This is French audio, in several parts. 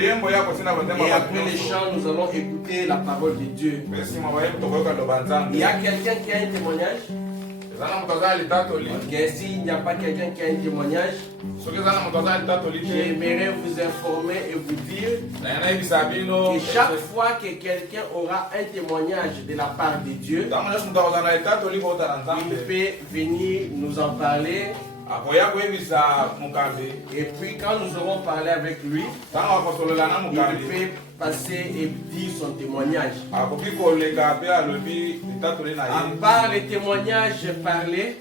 Et après les chants, nous allons écouter la parole de Dieu. Il y a quelqu'un qui a un témoignage? Ok, s'il n'y a pas quelqu'un qui a un témoignage, j'aimerais vous informer et vous dire que chaque fois que quelqu'un aura un témoignage de la part de Dieu, il peut venir nous en parler. Et puis quand nous aurons parlé avec lui, il peut passer et dire son témoignage. À part les témoignages parlés,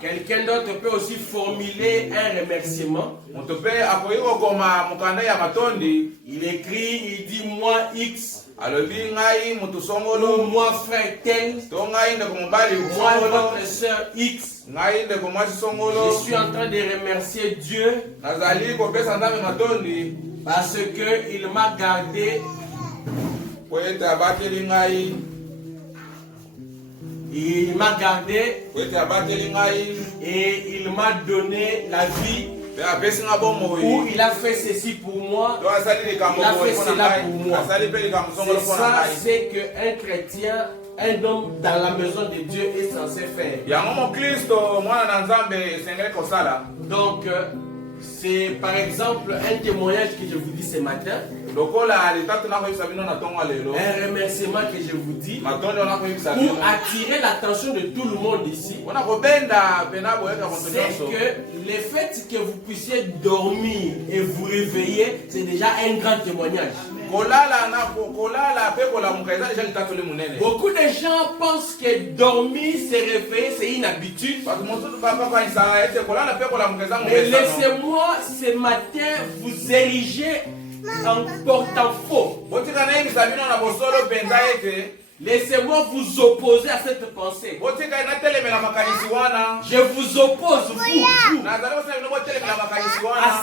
quelqu'un d'autre peut aussi formuler un remerciement. Il écrit, il dit moi X, ou moi frère tel, moi votre soeur X. Je suis en train de remercier Dieu parce que il m'a gardé. Il m'a gardé et il m'a donné la vie. Ou il a fait ceci pour moi, il a fait cela pour moi. C'est ça, c'est qu'un chrétien, un homme dans la maison de Dieu est censé faire. Donc, c'est par exemple un témoignage que je vous dis ce matin. Un remerciement que je vous dis pour attirer l'attention de tout le monde ici. C'est que le fait que vous puissiez dormir et vous réveiller, c'est déjà un grand témoignage. Beaucoup de gens pensent que dormir, se réveiller, c'est une habitude. Mais laissez-moi ce matin vous ériger en porte-à-faux. Laissez-moi vous opposer à cette pensée. Je vous oppose, vous, à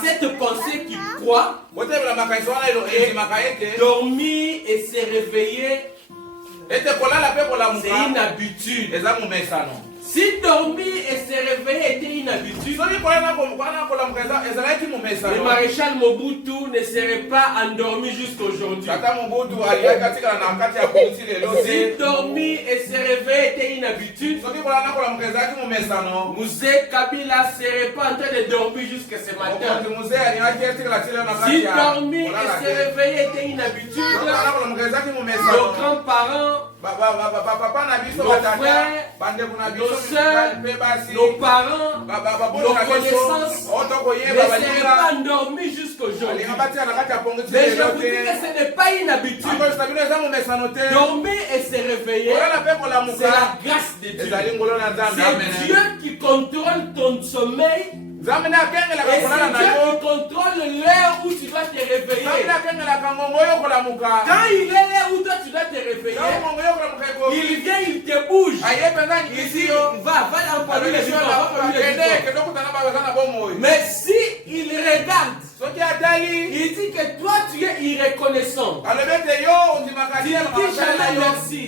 cette pensée qui croit que dormir et se réveiller, c'est une habitude. Si dormir et se réveiller était une habitude, le maréchal Mobutu ne serait pas endormi jusqu'aujourd'hui. Si dormir et se réveiller était une habitude, Mouzé Kabila ne serait pas en train de dormir jusqu'à ce matin. Si dormir et se réveiller était une habitude, nos grands-parents, nos frères, nos soeurs, nos parents, nos connaissances ne seraient pas endormis jusqu'aujourd'hui. Mais je vous dis que ce n'est pas une habitude. Dormir et se réveiller, c'est la grâce de Dieu. C'est Dieu qui contrôle ton sommeil. Et c'est Dieu qui contrôle l'heure où tu dois te réveiller. Quand il est l'heure où toi tu dois te réveiller, il vient, il te bouge. Il dit, va empoigner les gens. Mais si il regarde, il dit que toi tu es irreconnaissant. Tu ne dis jamais merci.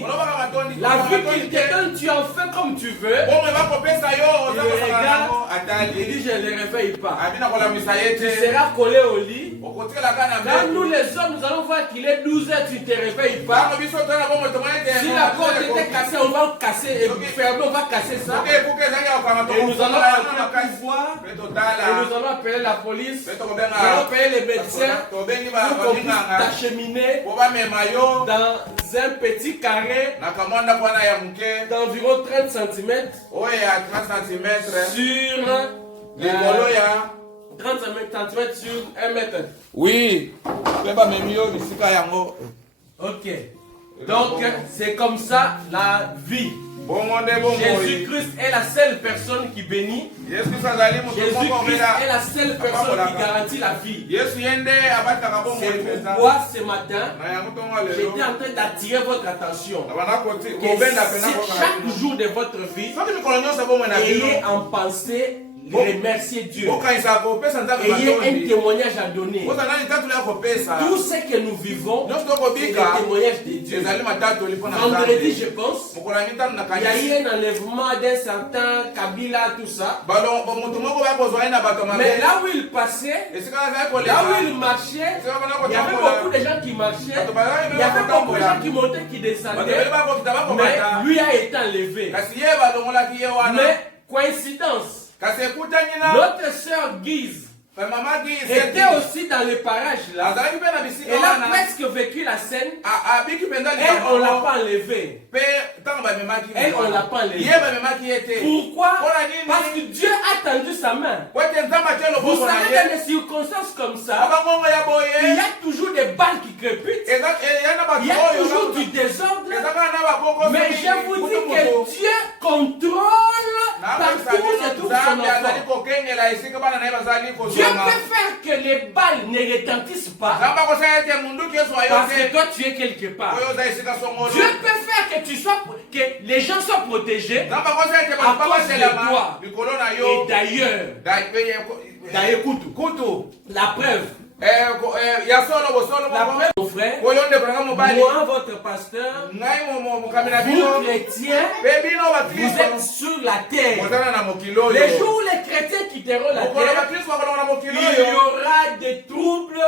La vie qu'il te donne, tu en fais comme tu veux. Il regarde, il dit je ne le réveille pas. Tu seras collé au lit. Quand nous les hommes, nous allons voir qu'il est 12 heures, tu ne te réveilles pas. Si la porte était cassée, on va casser et fermer, on va casser ça. Et nous allons appeler la police. Nous allons payer les médecins pour qu'on puisse t'acheminer dans un petit carré d'environ 30 cm sur 30 cm sur 1 mètre. Oui. Ok. Donc, c'est comme ça la vie. Jésus-Christ est la seule personne qui bénit. Jésus-Christ est la seule personne qui garantit la vie. C'est pourquoi ce matin, j'étais en train d'attirer votre attention. Que chaque jour de votre vie, ayez en pensée remercier Dieu. Ayez un témoignage à donner. Tout ce que nous vivons, c'est le témoignage de Dieu. Vendredi, je pense, il y a eu un enlèvement d'un certain Kabila, tout ça. Mais là où il passait, là où il marchait, il y avait beaucoup de gens qui marchaient. Il y avait beaucoup de gens qui montaient, qui descendaient. Mais lui a été enlevé. Mais coïncidence, notre sœur Guise était aussi dans les parages là. Elle a presque vécu la scène. Elle, on l'a pas enlevée. Elle, on l'a pas enlevée. Pourquoi? Parce que Dieu a tendu sa main. Vous savez, dans des circonstances comme ça, il y a toujours des balles qui crépitent. Il y a toujours du désordre. Mais je vous dis que Dieu contrôle partout où se trouve son enfant. Dieu peut faire que les balles ne retentissent pas parce que toi tu es quelque part. Dieu peut faire que tu sois, que les gens soient protégés à cause de toi. Et d'ailleurs, la preuve. Mon frère, moi, votre pasteur, vous chrétiens, vous êtes sur la terre. Les jours où les chrétiens quitteront la terre, il y aura des troubles,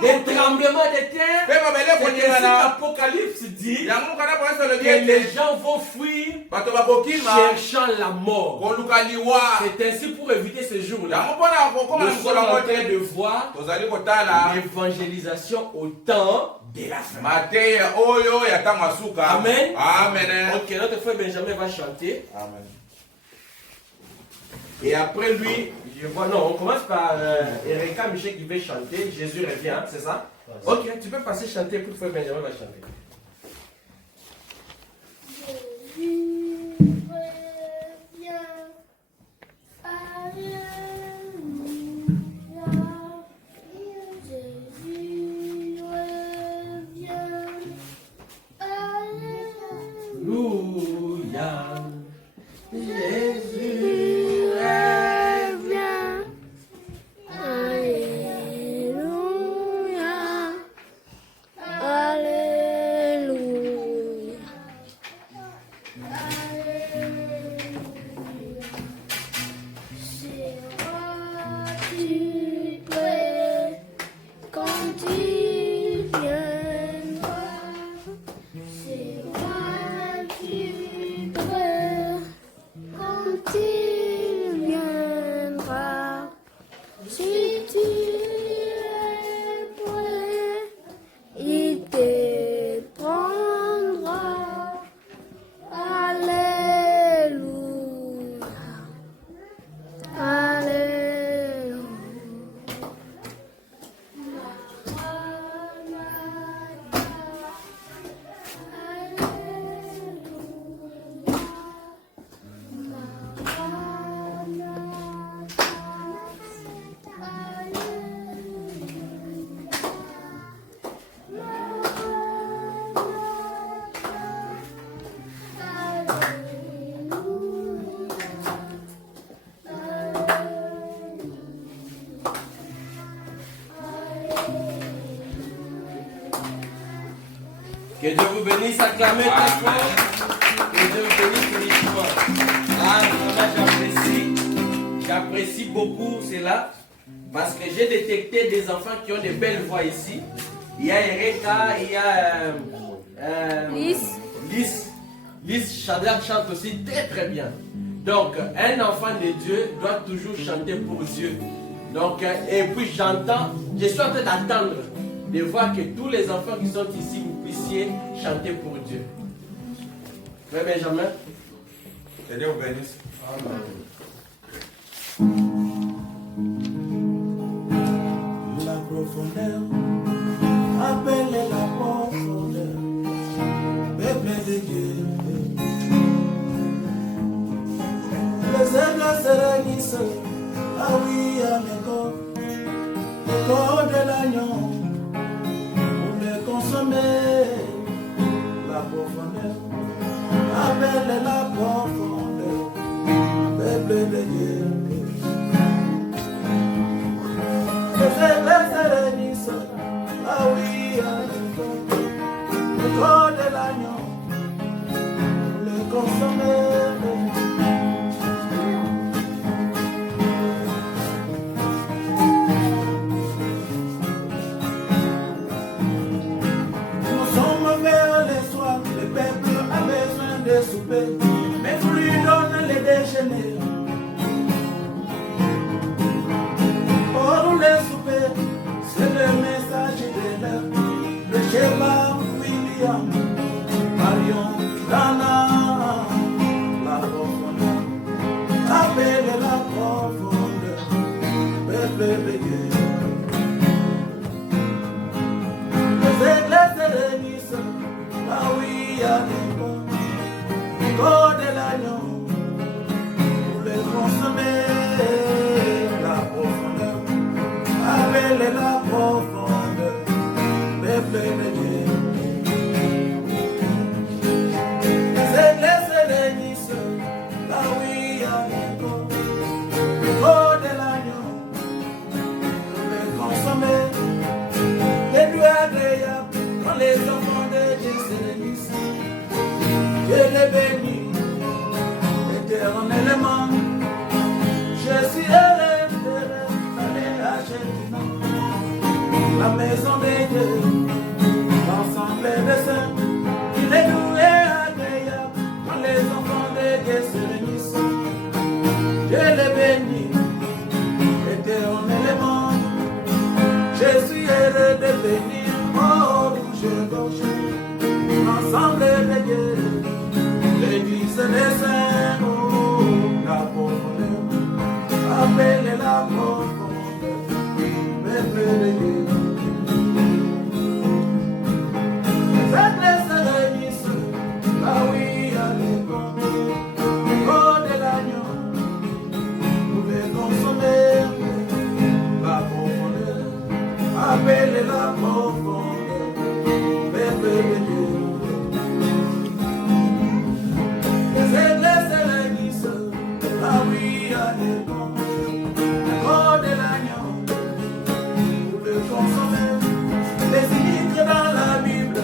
des tremblements de terre. C'est ainsi qu'Apocalypse dit que les gens vont fuir cherchant la mort. C'est ainsi pour éviter ce jour-là. Nous sommes en train de voir l'évangélisation au temps de la fin. Amen. Amen. Ok, notre frère Benjamin va chanter. Amen. Et après lui, je vois, non, on commence par Erika Michel qui veut chanter. Jésus revient, c'est ça? Ok, tu peux passer chanter pour frère Benjamin va chanter. Que Dieu vous bénisse, acclamez très fort. Que Dieu vous bénisse politiquement. Ah, j'apprécie beaucoup cela. Parce que j'ai détecté des enfants qui ont de belles voix ici. Il y a Erika, il y a Lys Shadrach chante aussi très très bien. Donc, un enfant de Dieu doit toujours chanter pour Dieu. Donc, et puis j'entends, je suis en train d'attendre de voir que tous les enfants qui sont ici, vous puissiez chanter pour Dieu. Frère Benjamin. Que Dieu vous bénisse. Amen. La profondeur, appelle la profondeur, peuple de Dieu. Les aigles se réunissent, ah oui, à l'écho de l'agneau, pour les consommer. La profondeur, appelle la profondeur, peuple de Dieu. Les églises se réunissent, ah oui, à le corps de l'agneau, le consommer. Souper, mais vous lui donnez les déjeuners. Pour les soupers, c'est le message de l'heure. Le schéma William, Marion, Dana, la profondeur. Appelez la profondeur, peuple bégué. Les églises se réunissent, ah oui, à l'école. Corps de l'agneau, pour les consommer, la profondeur, appelez la profondeur, peuple de Dieu. Les églises se réunissent, là oui, à l'école, corps de l'agneau, pour les consommer, les doigts agréables, quand les enfants de Dieu se réunissent. Je les bénis éternellement. Je suis heureux d'aller acheter la maison de Dieu, l'ensemble des saints. Il est doux et agréable quand les enfants de Dieu se réunissent. Je les bénis éternellement. Je suis heureux de venir au bouche gauche, l'ensemble de Dieu. L'église des saints, oh, la profondeur, appelez la profondeur, peuple de Dieu. Les églises se réunissent, là oui, à l'école, le corps de l'agneau, pour les consommer, la profondeur, appelez la profondeur, peuple de Dieu. Les églises se réunissent, ah oui, à l'école, le corps de l'agneau, pour le consommer. Les illitres dans la Bible,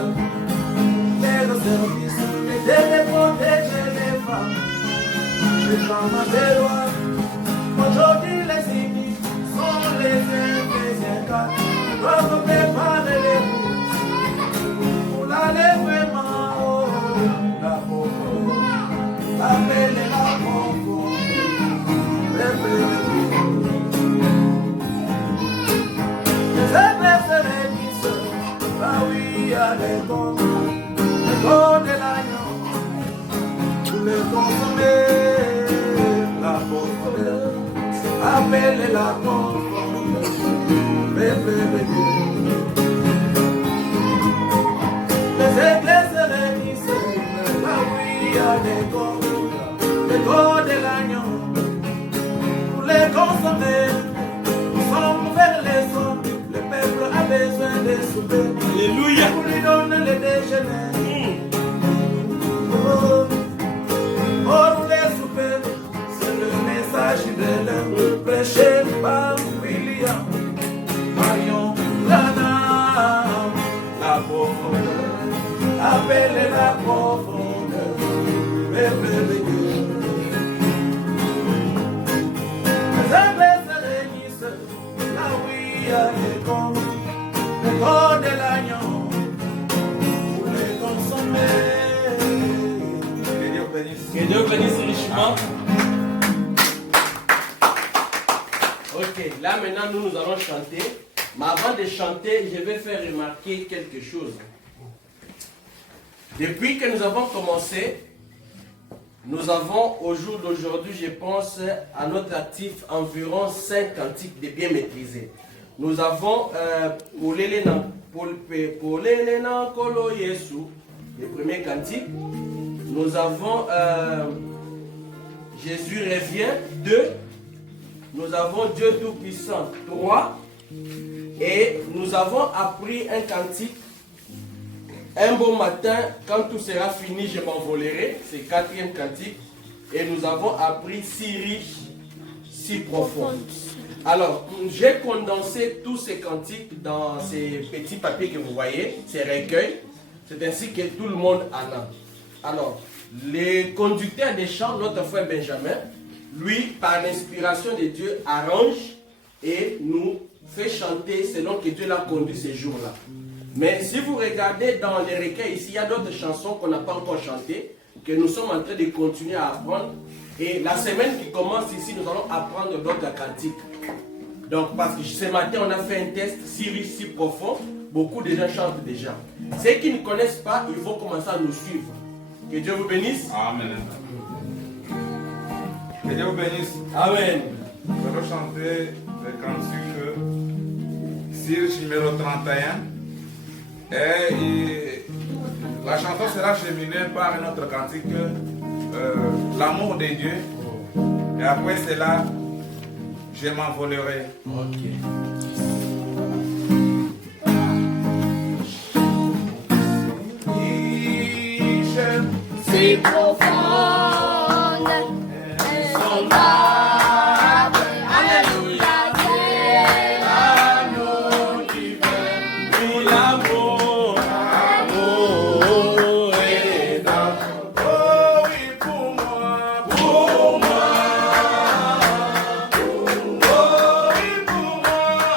les services, les protéger les femmes à des lois. Aujourd'hui, les illitres sont les Éphésiens 4, doivent préparer les routes pour l'enlèvement, oh, la pauvreté. Appelez la profondeur, peuple de Dieu. Les églises se réunissent, ah oui, à l'école, le corps de l'agneau, pour le consommer, la profondeur. Appelez la profondeur, peuple de Dieu. Les églises se réunissent, ah oui, à l'école. Le corps de l'agneau, pour les consommer, nous sommes vers les hommes, le peuple a besoin de souper. Alléluia. Pour lui donner le déjeuner. Oh, pour les souper, c'est le message de l'heure, prêché par William, Marion, Lana, la profondeur, appelez la profondeur, peuple de Dieu. Le corps de l'agneau, pour les consommer. Que Dieu bénisse richement. Ok, là maintenant nous allons chanter. Mais avant de chanter, je vais faire remarquer quelque chose. Depuis que nous avons commencé, nous avons au jour d'aujourd'hui, je pense, à notre actif environ 5 cantiques de bien maîtrisés. Nous avons pour l'Élena Kolo Yesu, le premier cantique. Nous avons Jésus revient 2. Nous avons Dieu Tout-Puissant 3. Et nous avons appris un cantique. Un beau matin, quand tout sera fini, je m'envolerai. C'est le 4e cantique. Et nous avons appris si riche, si profond. Alors, j'ai condensé tous ces cantiques dans ces petits papiers que vous voyez, ces recueils. C'est ainsi que tout le monde en a. Alors, le conducteur des chants, notre frère Benjamin, lui, par l'inspiration de Dieu, arrange et nous fait chanter selon que Dieu l'a conduit ces jours-là. Mais si vous regardez dans les recueils ici, il y a d'autres chansons qu'on n'a pas encore chantées, que nous sommes en train de continuer à apprendre. Et la semaine qui commence ici, nous allons apprendre d'autres cantiques. Donc, parce que ce matin, on a fait un test si riche, si profond, beaucoup de gens chantent déjà. Ceux qui ne connaissent pas, il faut commencer à nous suivre. Que Dieu vous bénisse. Amen. Que Dieu vous bénisse. Amen. Nous allons chanter le cantique Sirch numéro 31. Et la chanson sera cheminée par un autre cantique, l'amour de Dieu. Et après cela, je m'envolerai. Ok. Si profonde, insondable, alléluia, c'est l'amour divin, Oui, l'amour, l'amour est dans. Oh oui, pour moi, pour moi. Oh oui, pour moi,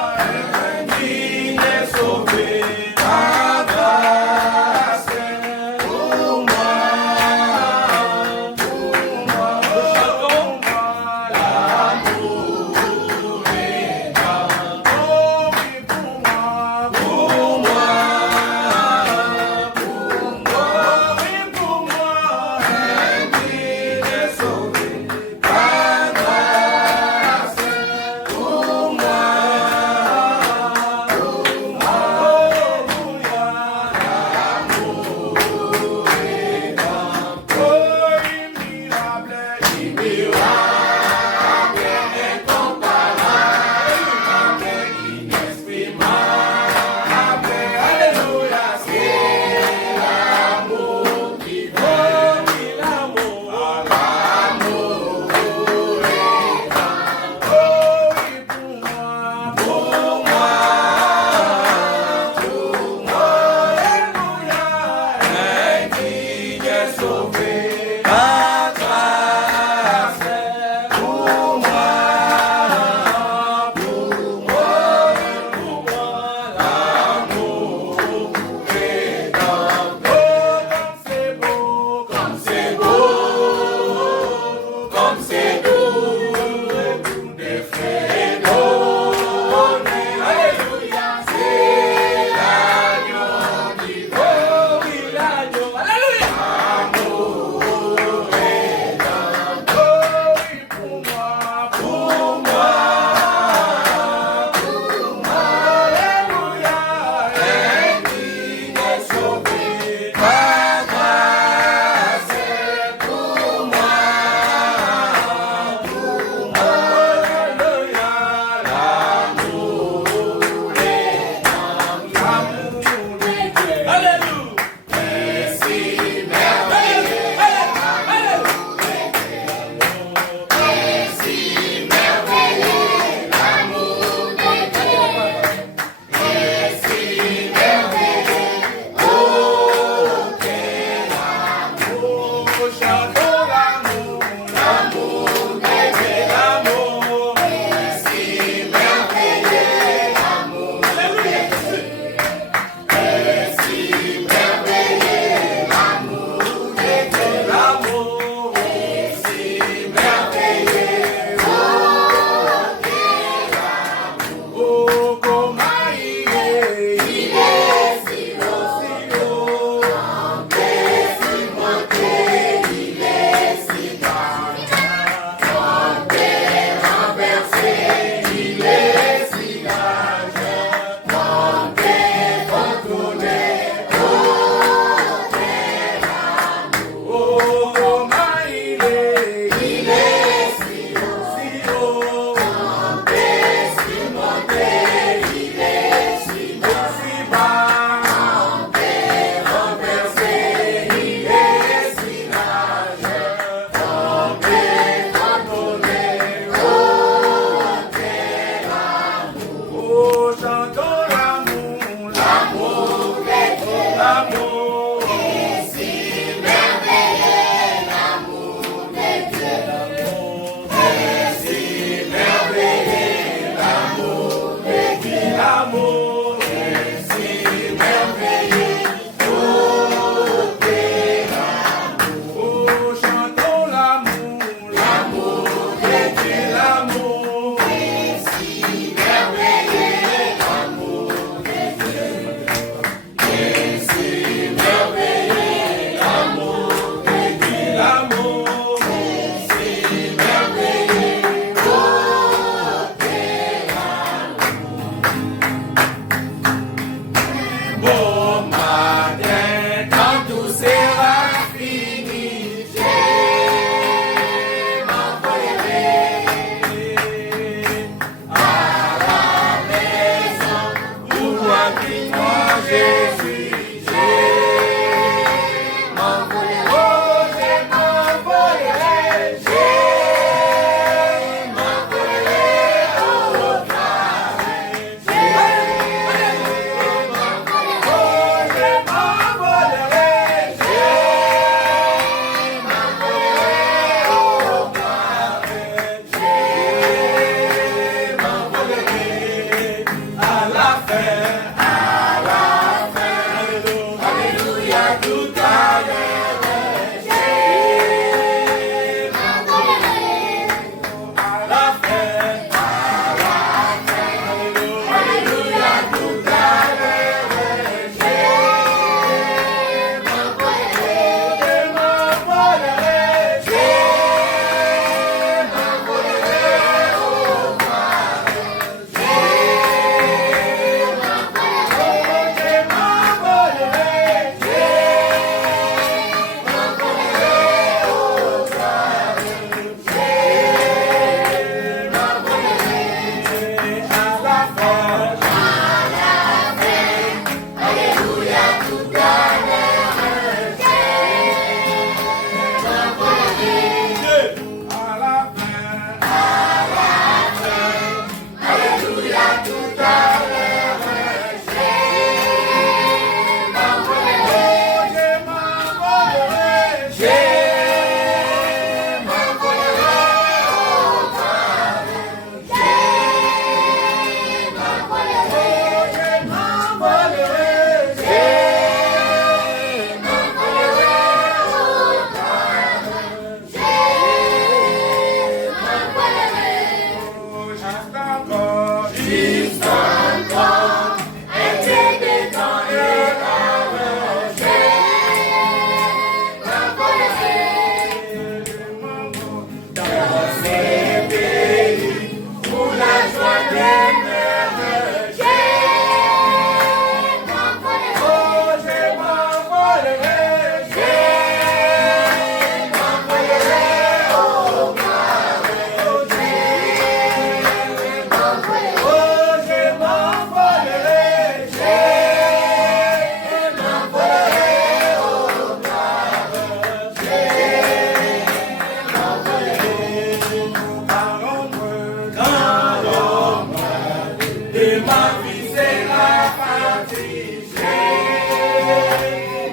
Et ma vie sera participée,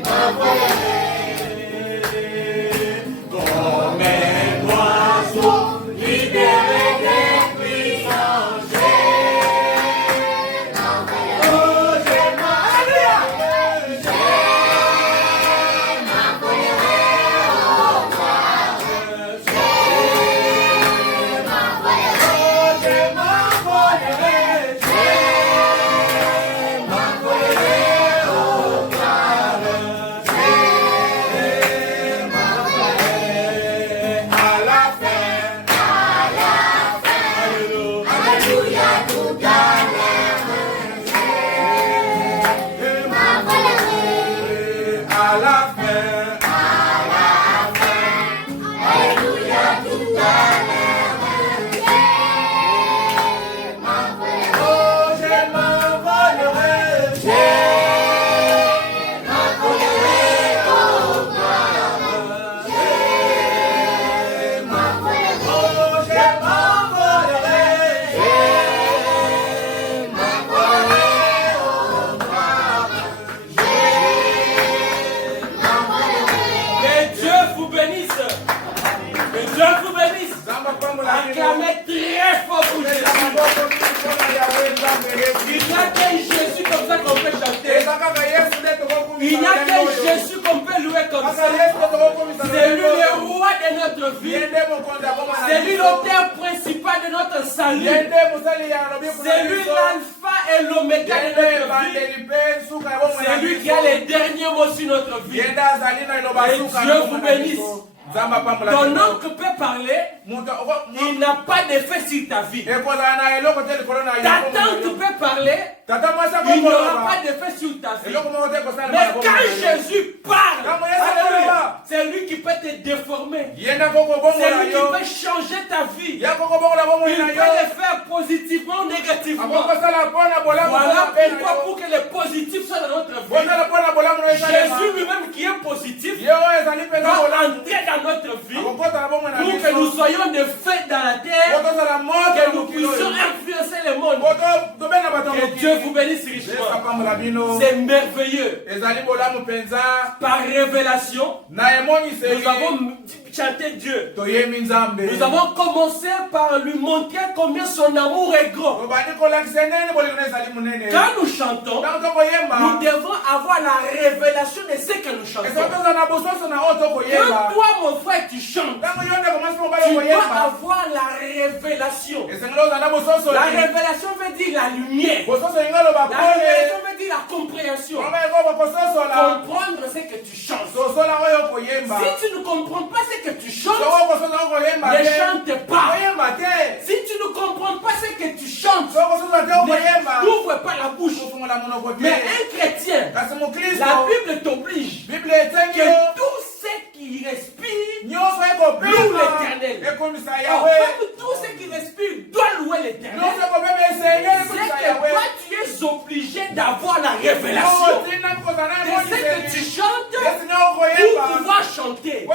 m'envolerai comme un oiseau libéré des prisonniers. Oh, je acclamez très fort pour Jésus. Il n'y a qu'un Jésus comme ça qu'on peut chanter. Il n'y a qu'un Jésus qu'on peut louer comme ça. C'est lui le roi de notre vie. C'est lui l'auteur principal de notre salut. C'est lui l'alpha et l'oméga de notre vie. C'est lui qui a les derniers mots sur notre vie. Et Dieu vous bénisse. Ton oncle peut parler, il n'a pas d'effet sur ta vie. Ta tante peut parler, il n'aura pas d'effet sur ta vie. Mais quand Jésus parle, c'est lui qui peut te déformer. C'est lui qui peut changer ta vie. Il peut le faire positivement ou négativement. Voilà pourquoi, pour que le positif soit dans notre vie, Jésus lui-même qui est positif va entrer dans notre vie pour que nous soyons des faits dans la terre, que nous puissions influencer le monde. Que Dieu vous bénisse richement. C'est merveilleux. Par révélation, nous avons chanté Dieu. Nous avons commencé par lui montrer combien son amour est grand. Quand nous chantons, nous devons avoir la révélation de ce que nous chantons. Quand toi, mon frère, tu chantes, tu dois avoir la révélation. La révélation veut dire la lumière. La révélation veut dire la compréhension. Comprendre ce que tu chantes. Si tu ne comprends pas ce que tu chantes, ne chante pas. Si tu ne comprends pas ce que tu chantes, n'ouvre pas la bouche. Mais un chrétien, la Bible t'oblige que tout ce qui respire loue l'Éternel. Comme tout ce qui respire doit louer l'Éternel, c'est que toi tu es obligé d'avoir la révélation de ce que tu chantes pour pouvoir chanter.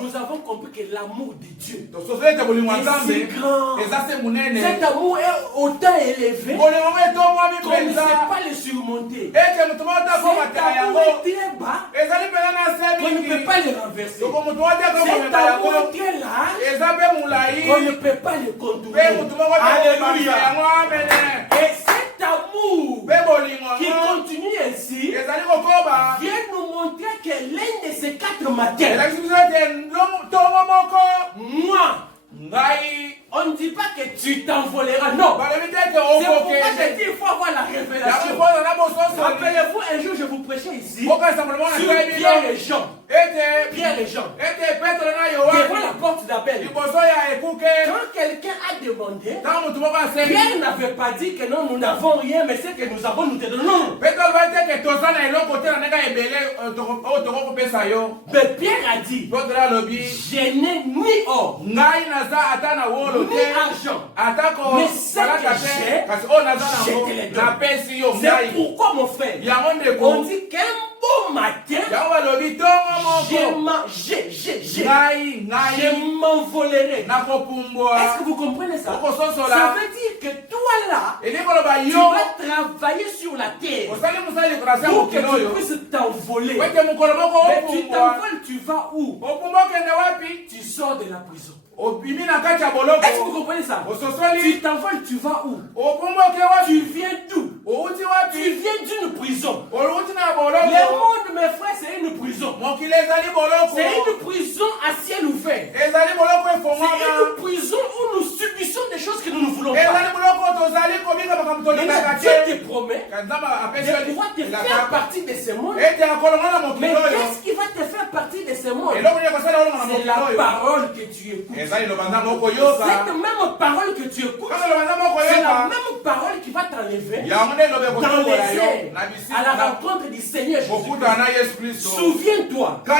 Nous avons compris que l'amour de Dieu est si grand. Cet amour est autant élevé qu'on ne sait pas le surmonter. Cet amour est très bas qu'on ne peut pas le renverser. Cet amour est très large qu'on ne peut pas le contourner. Alléluia. Et cet amour qui continue ainsi vient nous montrer que l'un de ces quatre matins, moi, on ne dit pas que tu t'envoleras, non. C'est pourquoi je dis qu'il faut avoir la révélation. Rappelez-vous, un jour je vous prêchais ici sur Pierre et Jean. Pierre et Jean. Devant la porte d'Abel. Quand quelqu'un a demandé, Pierre n'avait pas dit que non, nous n'avons rien, mais c'est que nous avons, nous te donnons. Mais Pierre a dit, je n'ai ni or, ni argent, mais ce que j'ai, je te les donne. C'est pourquoi mon frère, on dit qu'un beau matin, je m'envolerai. Est-ce que vous comprenez ça? Ça veut dire que toi là, tu vas travailler sur la terre pour que tu puisses t'envoler. Mais tu t'envoles, tu vas où? Tu sors de la prison. Est-ce que vous comprenez ça? Tu t'envoles, tu vas où? Tu viens d'où? Tu viens d'une prison. Le monde, mes frères, c'est une prison. C'est une prison à ciel ouvert. C'est une prison où nous subissons des choses que nous ne voulons pas. Dieu te promet de pouvoir te faire partie de ce monde. Mais qu'est-ce qui va te faire partie de ce monde? C'est la parole que tu écoutes. Cette même parole que tu écoutes, c'est la même parole qui va t'enlever dans les airs à la rencontre du Seigneur Jésus. Souviens-toi que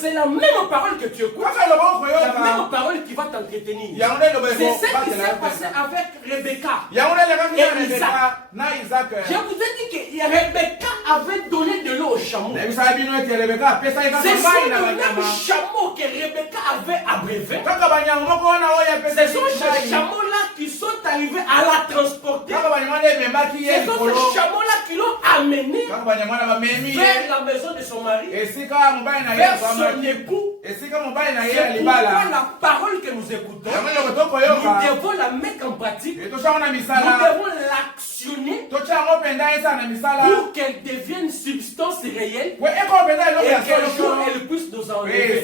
c'est la même parole que tu écoutes, la même parole qui va t'entretenir. C'est ce qui s'est passé avec Rebecca et Isaac. Je vous ai dit que Rebecca avait donné de l'eau au chameau. Ce sont les mêmes chameaux que Rebecca avait abreuvés. Ce sont ces chameaux-là qui sont arrivés à la transporter. Ce sont ces chameaux-là qui l'ont amené vers la maison de son mari, vers son époux. C'est pourquoi la parole que nous écoutons, nous devons la mettre en pratique. Nous devons l'actionner pour qu'elle devienne substance réelle et qu'un jour elle puisse nous enlever. Et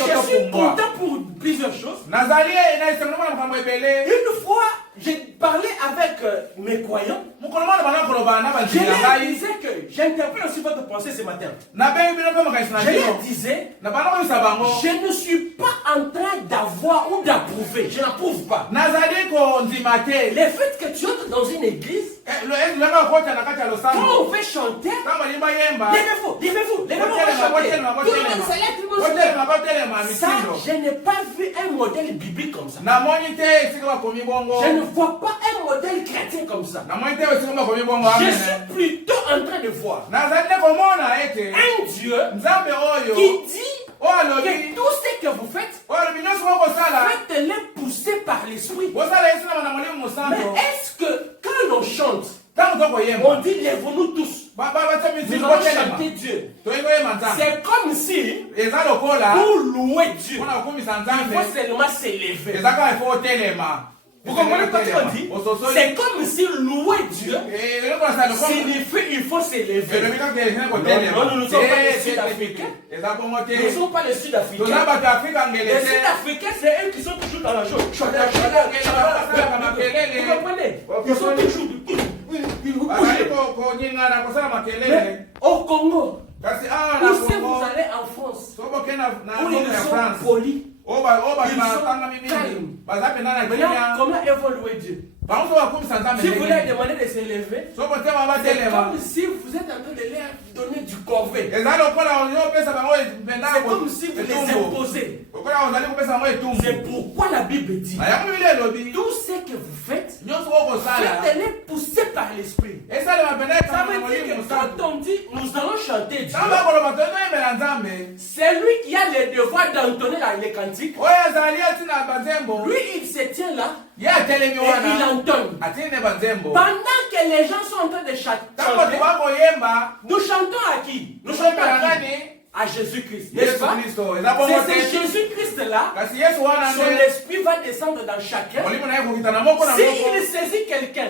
je suis content pour plusieurs choses. Une fois, j'ai parlé avec mes croyants. Je leur disais que j'interprète aussi votre pensée ce matin. Je leur disais, je ne suis pas en train d'avoir ou d'approuver. Je n'approuve pas. Le fait que tu entres dans une église, quand on veut chanter, levez-vous, ça, je n'ai pas vu un modèle biblique comme ça. Je ne vois pas un modèle chrétien comme ça. Je suis plutôt en train de voir un Dieu qui dit que tout ce que vous faites, faites-les pousser par l'esprit. Mais est-ce que quand on chante, on dit lèvons-nous tous, nous allons chanter Dieu? C'est comme si pour louer Dieu, il faut seulement s'élever. Vous comprenez ce qu'on dit? C'est comme si louer Dieu signifie il faut s'élever. Non, nous ne sommes pas les Sud-Africains. Nous ne sommes pas les Sud-Africains. Les Sud-Africains, c'est eux qui sont toujours dans la chose. Vous comprenez? Ils sont toujours... Mais au Congo, où si vous allez en France, où ils sont polis, ils sont calmes. Maintenant, comment évoluer Dieu? Si vous leur demandez de s'élever, c'est comme si vous êtes en train de leur donner du corvée. C'est comme si vous les imposez. C'est pourquoi la Bible dit tout ce que vous faites, faites-les pousser par l'esprit. Ça veut dire que quand on dit nous allons chanter Dieu, c'est lui qui a le devoir d'entonner les cantiques. Lui, il se tient là et il entonne. Pendant que les gens sont en train de chanter, nous chantons à qui? Nous chantons à qui? À Jésus-Christ, n'est-ce pas? C'est Jésus-Christ-là, son esprit va descendre dans chacun. S'il saisit quelqu'un,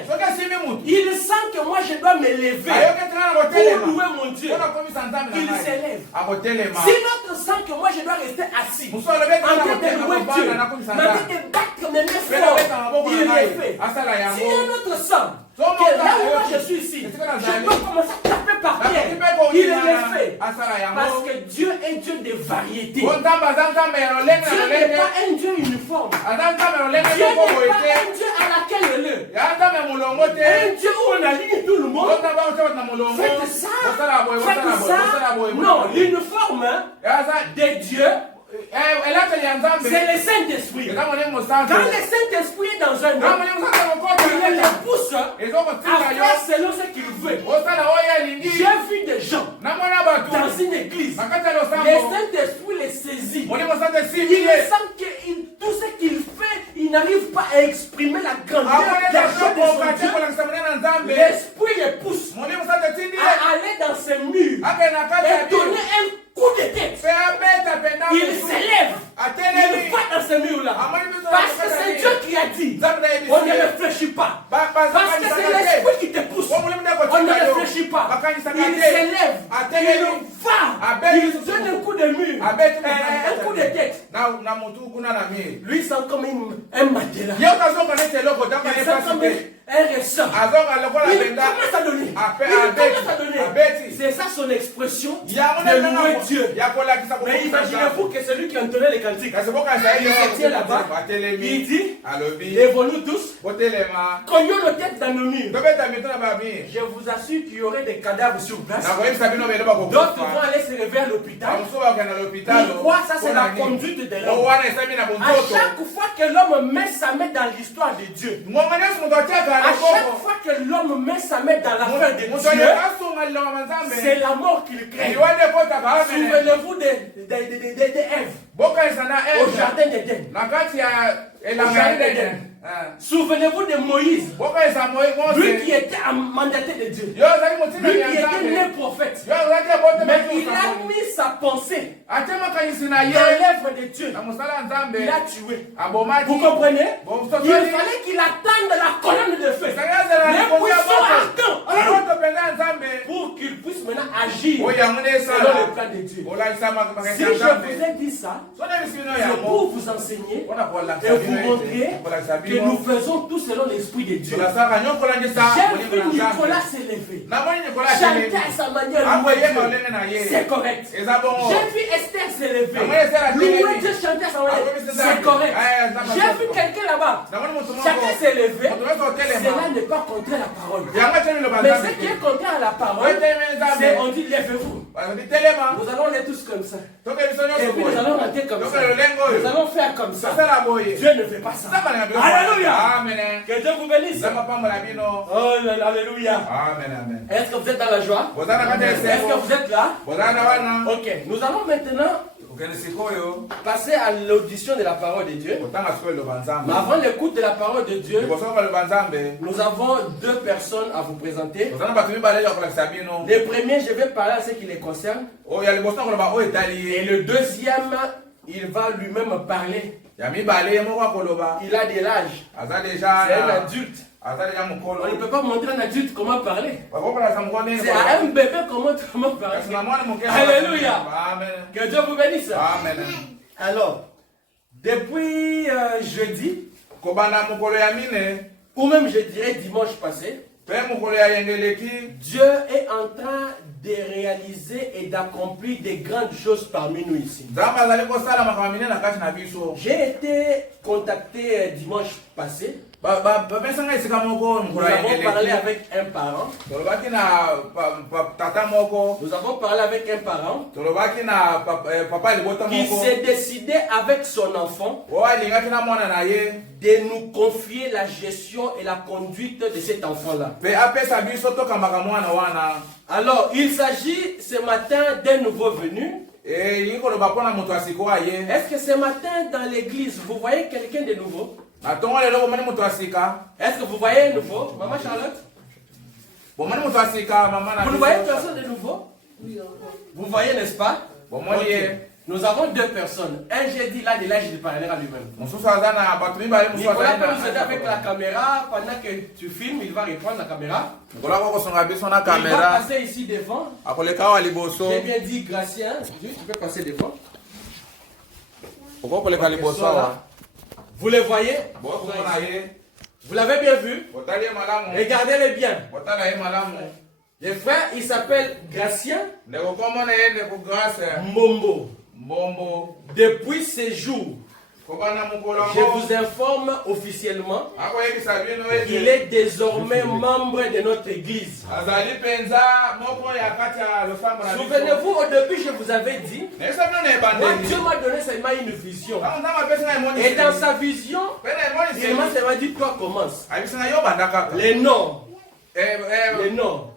il sent que moi je dois me lever pour louer mon Dieu, il s'élève. Si l'autre sent que moi je dois rester assis en train de louer Dieu, en train de battre mes mains fort, il le fait. Si un autre sent que là où moi je suis ici, je dois commencer à taper par terre, il le fait. Parce que Dieu est Dieu de variété. Dieu n'est pas un Dieu uniforme. Dieu n'est pas un Dieu à laquelle le. Un Dieu où on aligne tout le monde. Faites ça. Faites ça. Non, l'uniforme de Dieu, c'est le Saint-Esprit. Quand le Saint-Esprit est dans un homme, il le pousse à faire selon ce qu'il veut. J'ai vu des Parce que c'est l'esprit qui te pousse. On ne réfléchit pas. Il s'élève. Il va. Il donne un coup de mur. Un coup de tête. Lui, c'est comme un matelas. Il sent comme un ressort. Il commence à donner. C'est ça son expression de louer Dieu. Mais imaginez-vous que celui qui entonnait les cantiques, il se tient là-bas, il dit, lèvons-nous tous, cognons nos têtes dans nos murs. Je vous assure qu'il y aurait des cadavres sur place. D'autres vont aller se réveiller à l'hôpital. Pourquoi? Ça, c'est la conduite de l'homme. À chaque fois que l'homme met sa main dans l'histoire de Dieu, à chaque fois que l'homme met sa main dans l'affaire de Dieu, c'est la mort qu'il crée. Souvenez-vous d'Ève au jardin d'Éden. Souvenez-vous de Moïse, lui qui était mandaté de Dieu, lui qui était né prophète, mais il a mis sa pensée dans l'œuvre de Dieu. Il a tué. Vous comprenez? Il fallait qu'il attende la colonne de feu, les puissants ardents, pour qu'il puisse maintenant agir selon le plan de Dieu. Si je vous ai dit ça, c'est pour vous enseigner et vous montrer que nous faisons tout selon l'esprit de Dieu. J'ai vu Nicolas s'élever, chanter à sa manière, c'est correct. J'ai vu Esther s'élever, louer Dieu, chanter à sa manière, c'est correct. J'ai vu quelqu'un là-bas, chacun s'est levé. Cela n'est pas contraire à la parole. Mais ce qui est contraire à la parole, c'est on dit lèvez-vous. Nous allons aller tous comme ça. Et puis nous allons rentrer comme ça. Nous allons faire comme ça. Dieu ne fait pas ça. Alléluia. Amen. Que Dieu vous bénisse. Oh, alléluia. Amen. Est-ce que vous êtes dans la joie? Est-ce que vous êtes là? Ok. Nous allons maintenant passer à l'audition de la parole de Dieu. Mais avant l'écoute de la parole de Dieu, nous avons deux personnes à vous présenter. Le premier, je vais parler à ce qui les concerne. Et le deuxième, il va lui-même parler. Il a de l'âge. C'est un adulte. On ne peut pas montrer un adulte comment parler. C'est à un bébé comment parler. Alléluia. Que Dieu vous bénisse. Amen. Alors, depuis jeudi, ou même je dirais dimanche passé, Dieu est en train de réaliser et d'accomplir des grandes choses parmi nous ici. J'ai été contacté dimanche passé. Nous avons parlé avec un parent. Nous avons parlé avec un parent qui s'est décidé avec son enfant de nous confier la gestion et la conduite de cet enfant-là. Alors, il s'agit ce matin d'un nouveau venu. Est-ce que ce matin dans l'église, vous voyez quelqu'un de nouveau? Est-ce que vous voyez nouveau? Maman Charlotte? Vous ne voyez personne de nouveau? Vous voyez, n'est-ce pas? Okay. Nous avons deux personnes. Un, j'ai dit là, de là, je parlerai à lui-même. Nicolas peut nous aider avec la caméra. Pendant que tu filmes, il va reprendre la caméra. Il va passer ici devant. J'ai bien dit Gracien. Tu peux passer devant. Vous le voyez? Vous l'avez bien vu? Regardez-le bien. Le frère, il s'appelle Gracien Mbombo. Depuis ces jours, je vous informe officiellement qu'il est désormais membre de notre église. Souvenez-vous, au début, je vous avais dit, moi, Dieu m'a donné seulement une vision. Et dans sa vision, il m'a dit, toi commence. Les noms. Les noms.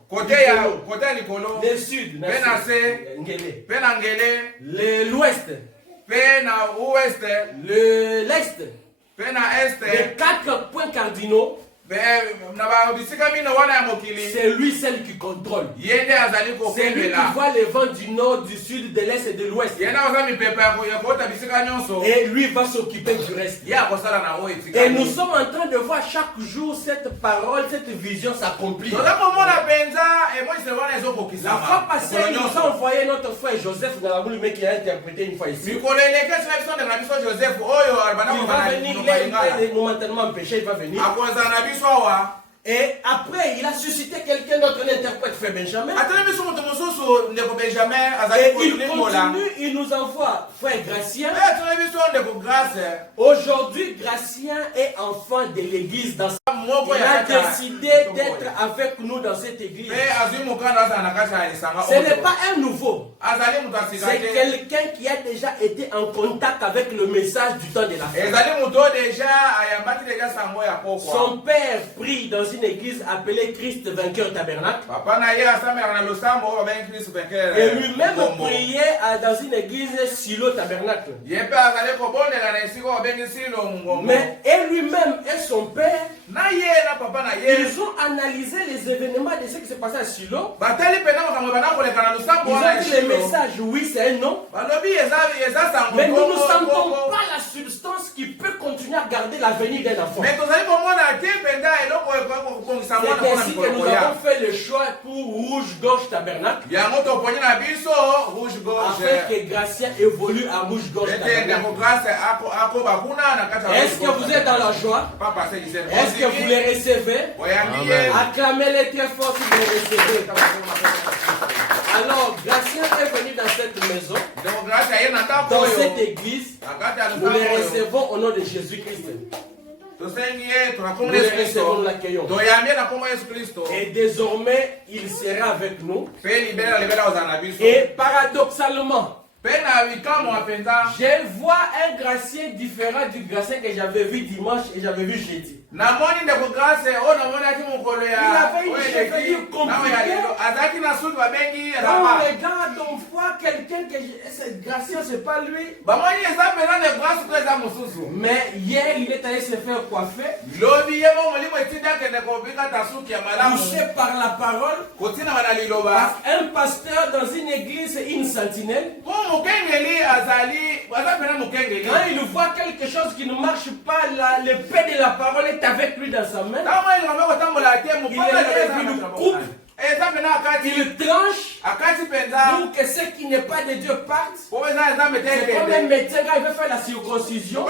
Le sud, l'ouest, l'est, les 4 points cardinaux C'est lui seul qui contrôle. C'est lui qui voit les vents du nord, du sud, de l'est et de l'ouest. Et lui va s'occuper du reste. Et nous sommes en train de voir chaque jour cette parole, cette vision s'accomplir. La fois passée, il nous a envoyé notre frère Joseph dans la boule, mais qui a interprété une fois ici. Il va venir, il est momentanément empêché, il va venir. Et après, il a suscité quelqu'un d'autre, l'interprète frère Benjamin. Et il continue, il nous envoie frère Gratien. Aujourd'hui, Gratien est enfant de l'église. Il a décidé d'être avec nous dans cette église. Ce n'est pas un nouveau. C'est quelqu'un qui a déjà été en contact avec le message du temps de la fin. Son père prie dans une église appelée Christ Vainqueur Tabernacle. Et lui-même priait dans une église Silo Tabernacle. Mais et lui-même et son père, ils ont analysé les événements de ce qui s'est passé à Silo. Ils ont dit le message, oui, c'est un non. Mais nous ne sentons pas la substance qui peut continuer à garder l'avenir d'un enfant. C'est ainsi que nous avons fait le choix pour Rouge-Gorge Tabernacle. Afin que Gratien évolue à Rouge-Gorge Tabernacle. Est-ce que vous êtes dans la joie? Est-ce que vous les recevez? Acclamez-les très fort si vous les recevez. Alors, Gratien est venu dans cette maison, dans cette église. Nous les recevons au nom de Jésus-Christ. Nous les recevons, nous l'accueillons. Et désormais, il sera avec nous. Et paradoxalement, je vois un Gratien différent du Gratien que j'avais vu dimanche et j'avais vu jeudi. Il avait une chevelure compliquée. Quand on regarde, on voit quelqu'un que ce Gratien, c'est pas lui. Mais hier, il est allé se faire coiffer. Touché par la parole. Un pasteur dans une église, une sentinelle. Quand il voit quelque chose qui ne marche pas, l'épée de la parole est avec lui dans sa main. Il élève une coupe. Il tranche pour que ce qui n'est pas de Dieu parte. C'est comme un médecin quand il veut faire la circoncision.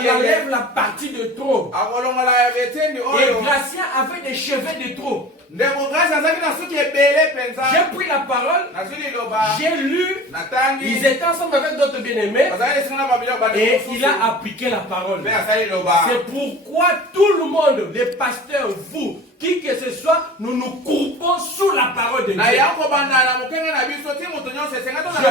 Il enlève la partie de trop. Et Gratien avait des cheveux de trop. J'ai pris la parole, j'ai lu, ils étaient ensemble avec d'autres bien-aimés et il a appliqué la parole. C'est pourquoi tout le monde, les pasteurs, vous, qui que ce soit, nous nous courbons sous la parole de Dieu. Je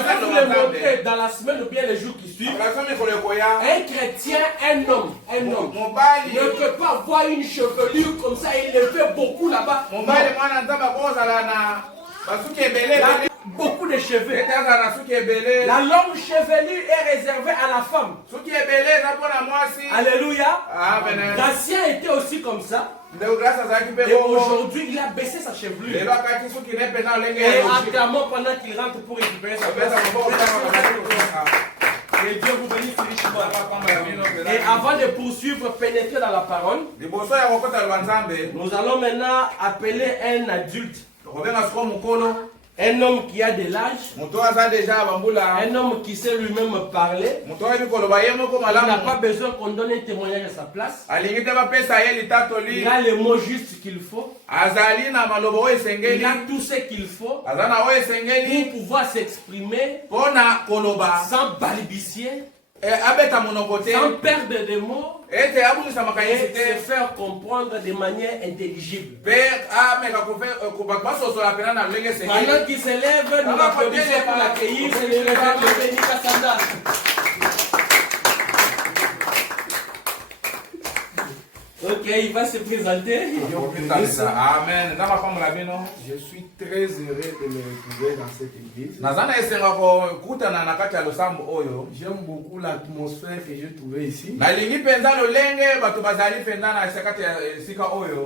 vais vous le montrer dans la semaine ou bien les jours qui suivent. Un chrétien, un homme ne peut pas avoir une chevelure comme ça, il le fait beaucoup là-bas. Beaucoup de cheveux. La longue chevelure est réservée à la femme. Alléluia. Gratien était aussi comme ça. Et aujourd'hui, il a baissé sa chevelure. Et acclamons pendant qu'il rentre pour récupérer sa place. Et Dieu vous bénisse richement. Et avant de poursuivre, pénétrer dans la parole, nous allons maintenant appeler un adulte. Un homme qui a de l'âge, un homme qui sait lui-même parler, il n'a pas besoin qu'on donne un témoignage à sa place. Il a les mots justes qu'il faut. Il a tout ce qu'il faut pour pouvoir s'exprimer sans balbutier, sans perdre de mots, et se faire comprendre de manière intelligible. Pendant qu'il s'élève, nous applaudissons pour l'accueillir. C'est le révérend Béni Kassanda. Ok, il va se présenter. Amen. Je suis très heureux de me retrouver dans cette église. J'aime beaucoup l'atmosphère que j'ai trouvée ici.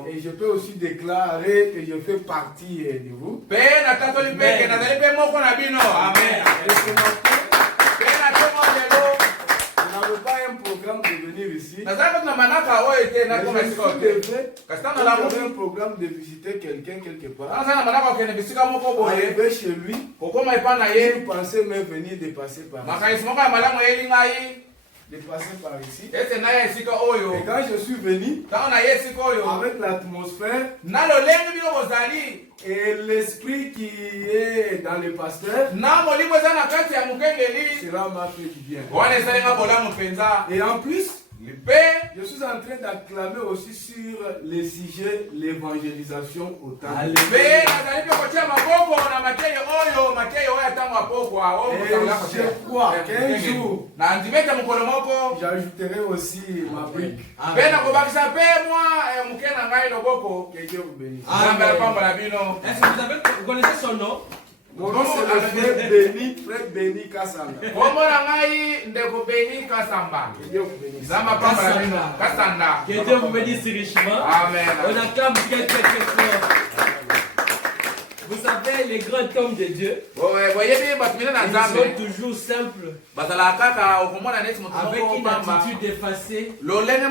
Et je peux aussi déclarer que je fais partie de vous. Nous n'avons pas un programme de venir ici. J'avais un programme de visiter quelqu'un quelque part. Arrivé chez lui, je pensais même venir de passer par ici. Et quand je suis venu, avec l'atmosphère et l'esprit qui est dans le pasteur, cela m'a fait du bien. Et en plus, je suis en train d'acclamer aussi sur le sujet l'évangélisation au temps. Et je crois qu'un jour, j'ajouterai aussi ma brique. Que Dieu vous bénisse. Est-ce que vous connaissez son nom? Mon nom c'est le frère Béni Kassanga. Que Dieu vous bénisse. Que Dieu vous bénisse richement. Amen. On acclame quelqu'un très fort. Vous savez, les grands hommes de Dieu, ils sont toujours simples, avec une attitude effacée. Mais c'est un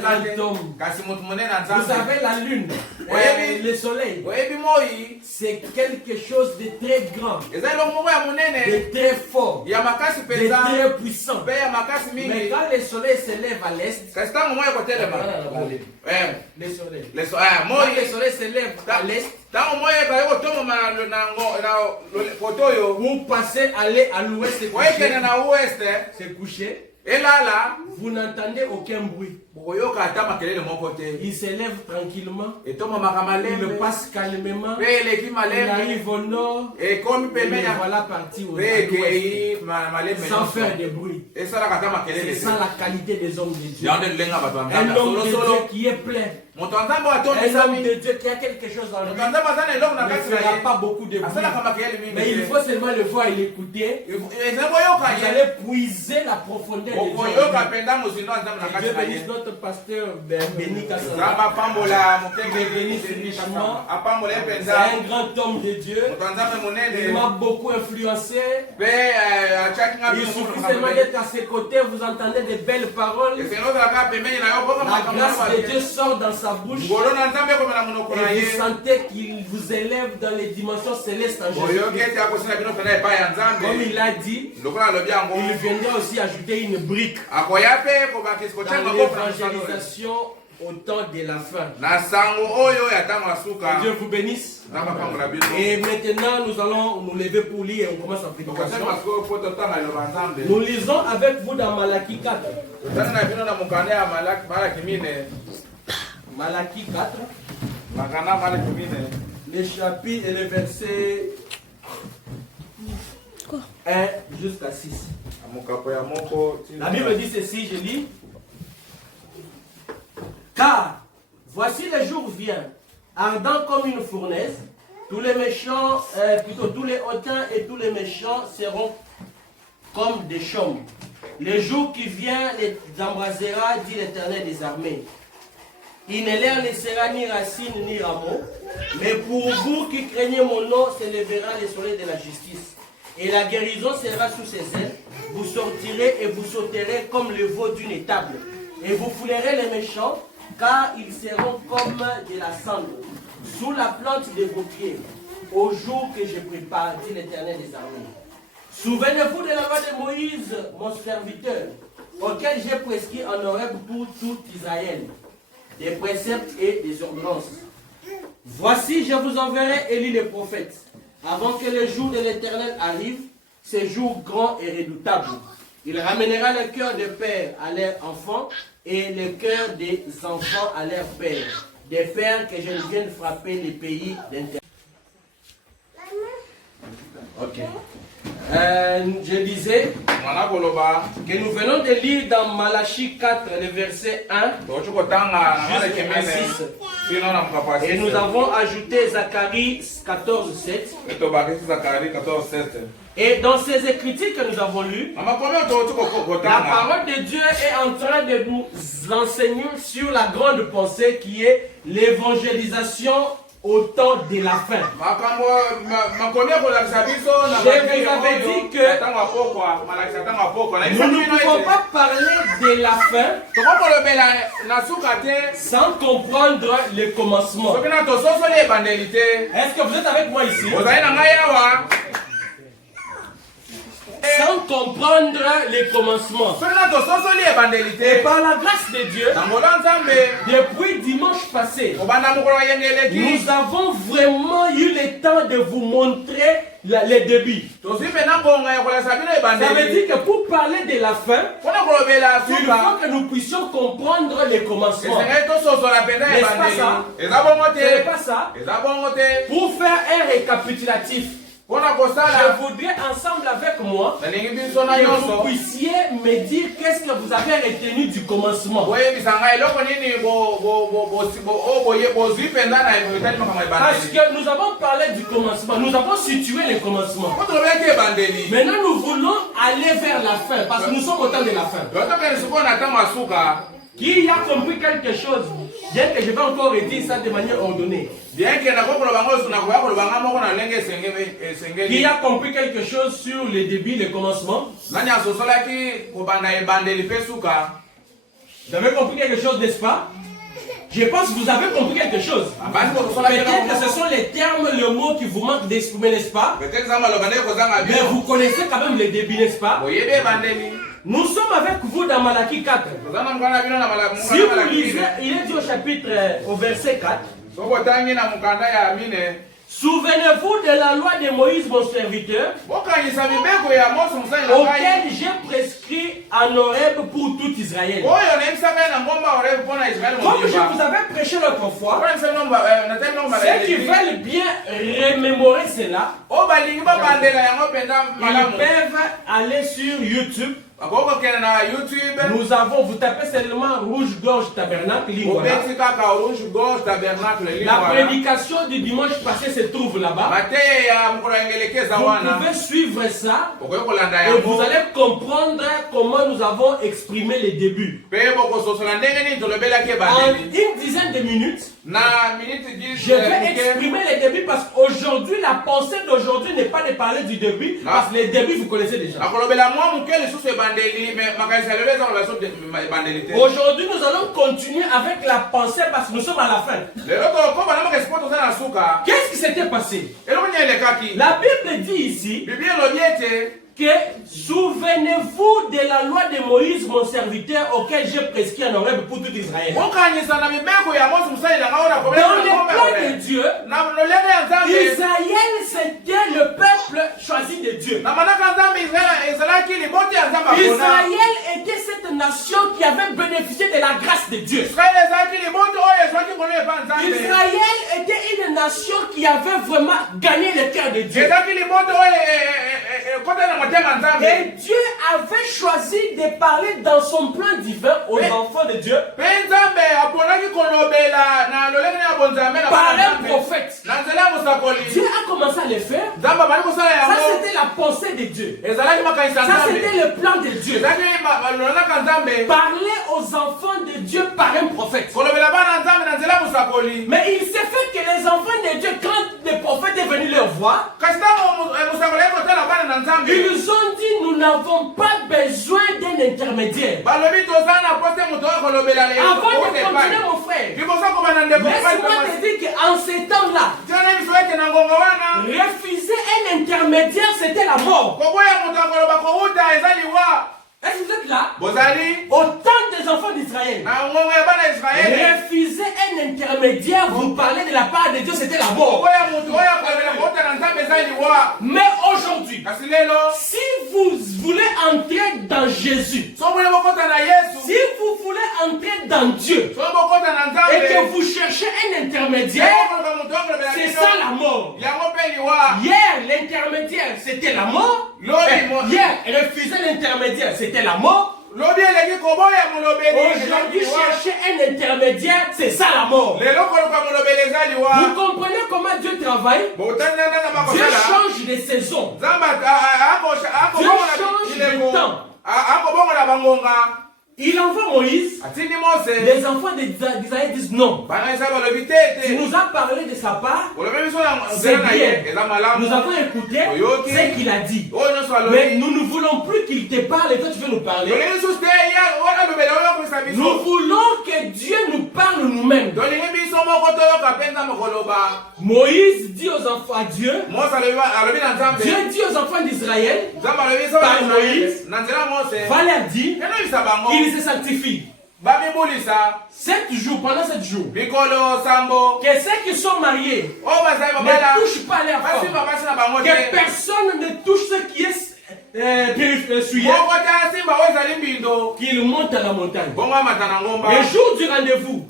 grand homme. Vous savez, la lune, le soleil, c'est quelque chose de très grand, de très fort, de très puissant. Mais quand le soleil se lève à l'est, le soleil se lève à l'est, vous passez aller à l'ouest, c'est couché. Et là, vous n'entendez aucun bruit. Il s'élève tranquillement. Il passe calmement. Il arrive au nord. Et voilà parti au nord. Sans faire de bruit. C'est ça la qualité des hommes de Dieu. Un homme de Dieu qui est plein. Un homme de Dieu qui a quelque chose dans lui. Il ne fera pas beaucoup de bruit. Mais il faut seulement le voir et l'écouter. Vous allez puiser la profondeur de Dieu. Dieu bénisse notre pasteur Béni Kassanga. Dieu bénisse richement. C'est un grand homme de Dieu. Il m'a beaucoup influencé. Il suffit seulement d'être à ses côtés. Vous entendez de belles paroles. La grâce de Dieu sort dans sa bouche. Et vous sentez qu'il vous élève dans les dimensions célestes en Jésus. Comme il a dit, il viendra aussi ajouter une brique dans l'évangélisation au temps de la fin. Que Dieu vous bénisse. Et maintenant, nous allons nous lever pour lire et on commence la prédication. Nous lisons avec vous dans Malachie 4. Malachie 4. Le chapitre et le verset 1 jusqu'à 6. La Bible dit ceci, je lis. Car voici le jour vient, ardent comme une fournaise, tous les méchants, tous les hautains et tous les méchants seront comme des chaumes. Le jour qui vient les embrasera, dit l'Éternel des armées. Il ne leur laissera ni racine ni rameau, mais pour vous qui craignez mon nom, s'élèvera le soleil de la justice. Et la guérison sera sous ses ailes. Vous sortirez et vous sauterez comme le veau d'une étable. Et vous foulerez les méchants, car ils seront comme de la cendre, sous la plante de vos pieds, au jour que je prépare, dit l'Éternel des armées. Souvenez-vous de la loi de Moïse, mon serviteur, auquel j'ai prescrit en Horeb pour tout Israël, des préceptes et des ordonnances. Voici, je vous enverrai Élie le prophète, avant que le jour de l'Éternel arrive, ce jour grand et redoutable. Il ramènera le cœur des pères à leurs enfants et le cœur des enfants à leurs pères, des pères que je vienne frapper les pays d'intérieur. Ok. Je disais que nous venons de lire dans Malachie 4, le verset 1 jusqu'à 6. Et nous avons ajouté Zacharie 14, 7. Et dans ces écritures que nous avons lues, la parole de Dieu est en train de nous enseigner sur la grande pensée qui est l'évangélisation au temps de la fin. Je vous avais dit que nous ne pouvons pas parler de la fin sans comprendre le commencement. Est-ce que vous êtes avec moi ici? Sans comprendre les commencements. Et par la grâce de Dieu, depuis dimanche passé, nous avons vraiment eu le temps de vous montrer les débuts. Ça veut dire que pour parler de la fin, il faut que nous puissions comprendre les commencements. N'est-ce pas ça? C'est pas ça? Pour faire un récapitulatif, je voudrais ensemble avec moi que vous puissiez me dire qu'est-ce que vous avez retenu du commencement. Parce que nous avons parlé du commencement, nous avons situé le commencement. Maintenant nous voulons aller vers la fin parce que nous sommes au temps de la fin. Qui a compris quelque chose? Bien que je vais encore redire ça de manière ordonnée. Qui a compris quelque chose sur le début, le commencement? Vous avez compris quelque chose, n'est-ce pas? Je pense que vous avez compris quelque chose. Peut-être que ce sont les termes, le mot qui vous manquent d'exprimer, n'est-ce pas? Mais vous connaissez quand même le début, n'est-ce pas? Nous sommes avec vous dans Malachie 4. Si vous lisez, il est dit au chapitre, au verset 4. Souvenez-vous de la loi de Moïse, mon serviteur, auquel j'ai prescrit en Horeb pour tout Israël. Comme je vous avais prêché l'autre fois, ceux qui veulent bien remémorer cela, ils peuvent aller sur YouTube. Nous avons, vous tapez seulement Rouge-Gorge Tabernacle. La prédication du dimanche passé se trouve là-bas. Vous pouvez suivre ça et vous allez comprendre comment nous avons exprimé les débuts. En une dizaine de minutes, je vais exprimer les débuts parce qu'aujourd'hui, la pensée d'aujourd'hui n'est pas de parler du début, parce que les débuts vous connaissez déjà. Aujourd'hui, nous allons continuer avec la pensée parce que nous sommes à la fin. Qu'est-ce qui s'était passé? La Bible dit ici que souvenez-vous de la loi de Moïse, mon serviteur, auquel j'ai prescrit en Horeb pour tout Israël. Dans le plan de Dieu, Israël c'était le peuple choisi de Dieu. Israël était cette nation qui avait bénéficié de la grâce de Dieu. Israël était une nation qui avait vraiment gagné le cœur de Dieu. Et Dieu avait choisi de parler dans son plan divin aux enfants de Dieu par un prophète. Dieu a commencé à le faire. Ça c'était la pensée de Dieu. Ça c'était le plan de Dieu. Parler aux enfants de Dieu par un prophète. Mais il s'est fait que les enfants de Dieu, quand le prophète est venu leur voir, ils ont dit nous n'avons pas besoin d'un intermédiaire. Avant de continuer mon frère, laisse-moi te dire qu'en ces temps-là, refuser un intermédiaire c'était la mort. Est-ce que vous êtes là? Au temps des enfants d'Israël, refuser un intermédiaire, vous parlez de la part de Dieu, c'était la mort. Mais aujourd'hui, si vous voulez entrer dans Jésus, si vous voulez entrer dans Dieu, et que vous cherchez un intermédiaire, c'est ça la mort. Hier, l'intermédiaire, c'était la mort. Hier, refuser l'intermédiaire, c'était la mort. Aujourd'hui, chercher un intermédiaire, c'est ça la mort. Vous comprenez comment Dieu travaille? Dieu change les saisons. Dieu change le temps. Il envoie Moïse. Les enfants d'Israël disent non. Tu nous as parlé de sa part. C'est bien. Nous avons écouté ce qu'il a dit. Mais nous ne voulons plus qu'il te parle et toi tu veux nous parler. Nous voulons que Dieu nous parle nous-mêmes. Moïse dit aux enfants à Dieu. Dieu dit aux enfants d'Israël par Moïse, va leur dire qu'ils se sanctifient. 7 jours, pendant 7 jours. Que ceux qui sont mariés ne touchent pas leur femme. Que personne ne touche ce qui est souillé. Qu'ils montent à la montagne. Le jour du rendez-vous,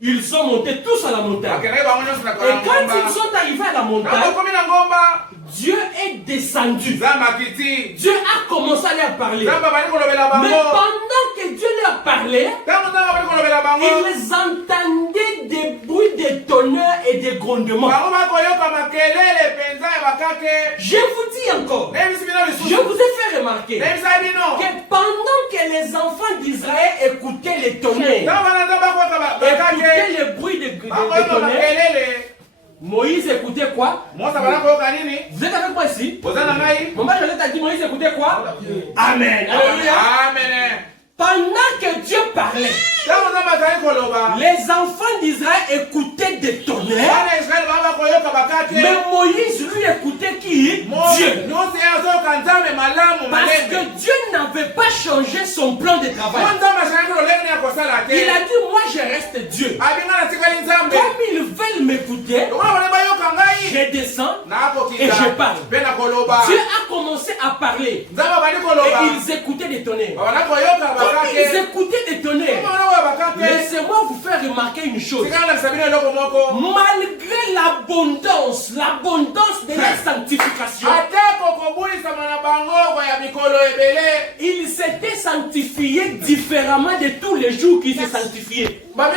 ils sont montés tous à la montagne. Et quand ils sont arrivés à la montagne, Dieu est descendu. Dieu a commencé à leur parler. Mais pendant que Dieu leur parlait, ils entendaient des bruits de tonnerre et de grondements. Je vous dis encore, je vous ai fait remarquer que pendant que les enfants d'Israël écoutaient les tonnerres, écoutaient les bruits de tonnerre, Moïse écoutait quoi? Vous êtes avec moi ici? Maman Jolette a dit Moïse écoutait quoi? Amen. Alléluia. Amen. Pendant que Dieu parlait, les enfants d'Israël écoutaient des tonnerres. Mais Moïse lui écoutait qui? Dieu. Parce que Dieu n'avait pas changé son plan de travail. Il a dit moi je reste Dieu. Comme ils veulent m'écouter, je descends et je parle. Dieu a commencé à parler. Et ils écoutaient des tonnerres. Comme ils écoutaient des tonnerres, laissez-moi vous faire remarquer une chose. Malgré l'abondance de la sanctification, ils s'étaient sanctifiés différemment de tous les jours qu'ils se sanctifiaient. Parce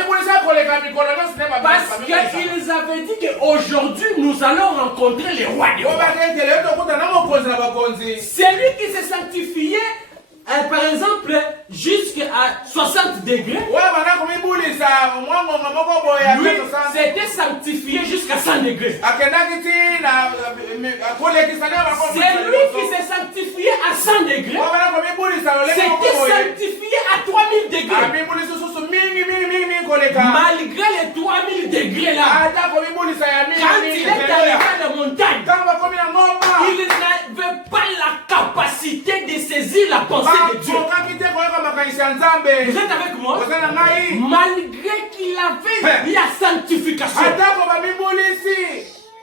qu'ils avaient dit qu'aujourd'hui nous allons rencontrer les rois des rois. Celui qui s'est sanctifié, par exemple, jusqu'à 60 degrés, lui s'était sanctifié jusqu'à 100 degrés. Celui qui s'est sanctifié à 100 degrés, s'était sanctifié à 3000 degrés. Malgré les 3000 degrés là, quand il est arrivé à la montagne, il n'avait pas la capacité de saisir la pensée de Dieu. Vous êtes avec moi? Malgré qu'il avait la sanctification,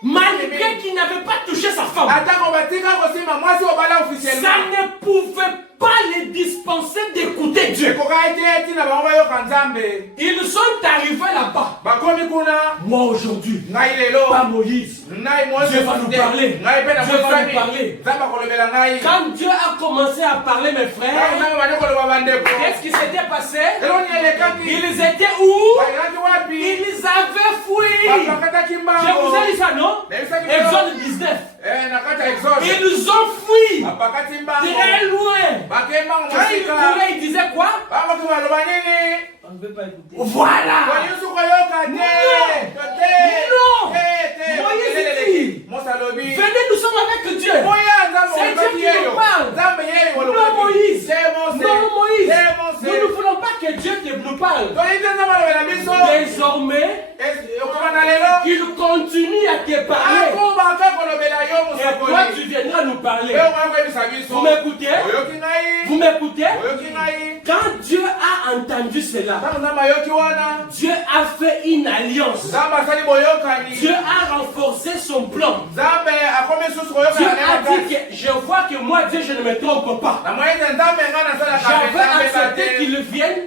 malgré qu'il n'avait pas touché sa femme, ça ne pouvait pas les dispenser d'écouter Dieu. Ils sont arrivés là-bas. Moi aujourd'hui, pas Moïse. Dieu va nous parler. Dieu va nous parler. Quand Dieu a commencé à parler, mes frères, qu'est-ce qui s'était passé? Ils étaient où? Ils avaient fui. Je vous ai dit ça, non? Exode 19. Ils ont fui très loin. Quand ils couraient, ils disaient quoi? On ne veut pas écouter. Voilà. Non. Moïse dit, venez, nous sommes avec Dieu. C'est Dieu qui nous parle. Non Moïse. Non Moïse. Nous ne voulons pas que Dieu nous parle. Désormais, qu'il continue à te parler. Et toi tu viendras nous parler. Vous m'écoutez? Vous m'écoutez? Quand Dieu a entendu cela, Dieu a fait une alliance. Dieu a renforcé son plan. Dieu a dit que je vois que moi Dieu je ne me trompe pas. J'avais accepté qu'il vienne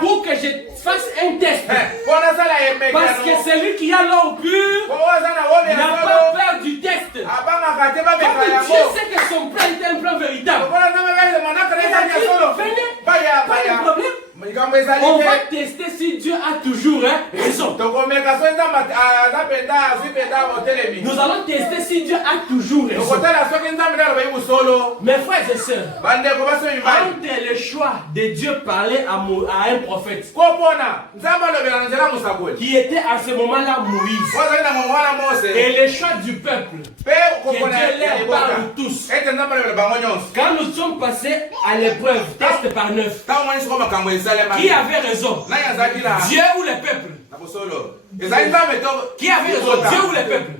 pour que je fasse un test. Parce que celui qui a l'eau pure n'a pas peur du test. Comme Dieu sait que son plan est un plan véritable. Pas de problème. On va tester si Dieu a toujours raison. Nous allons tester si Dieu a toujours raison. Mes frères et sœurs, entre le choix de Dieu parler à un prophète qui était à ce moment-là Moïse et le choix du peuple que Dieu leur parle tous. Quand nous sommes passés à l'épreuve, test par 9, qui avait raison? Dieu ou le peuple? Qui avait raison? Dieu ou le peuple?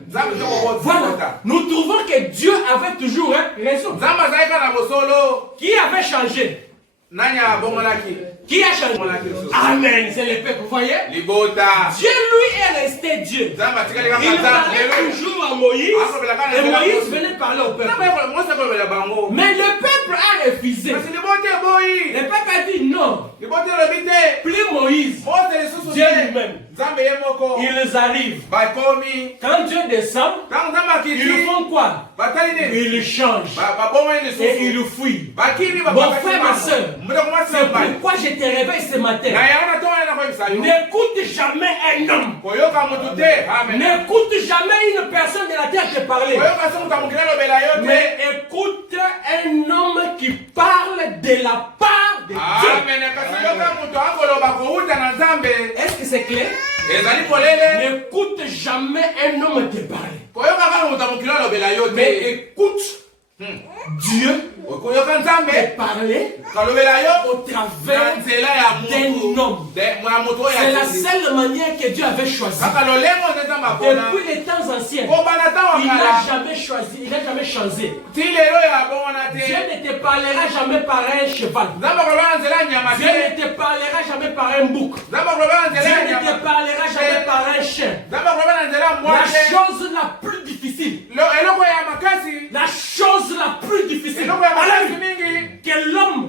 Voilà. Nous trouvons que Dieu avait toujours raison. Qui avait changé? Qui a changé? Amen, c'est le peuple, vous voyez? Dieu lui est resté Dieu. Il parlait toujours à Moïse et Moïse venait parler au peuple. Mais le peuple a refusé. Le peuple a dit non. Plus Moïse, Dieu lui-même. Ils arrivent. Quand Dieu descend, ils font quoi? Ils changent et ils fuient. Mon frère, ma soeur, c'est pourquoi je te réveille ce matin. N'écoute jamais un homme. N'écoute jamais une personne de la terre te parler. Mais écoute un homme qui parle de la part de Dieu. Est-ce que c'est clair? N'écoute jamais un homme te parler. Mais écoute Dieu te parler au travers d'un homme. C'est la seule manière que Dieu avait choisi. Depuis les temps anciens, il n'a jamais choisi, il n'a jamais changé. Dieu ne te parlera jamais par un cheval. Dieu ne te parlera jamais par un bouc. Dieu ne te parlera jamais par un chien. La chose la plus difficile, la chose la plus difficile que l'homme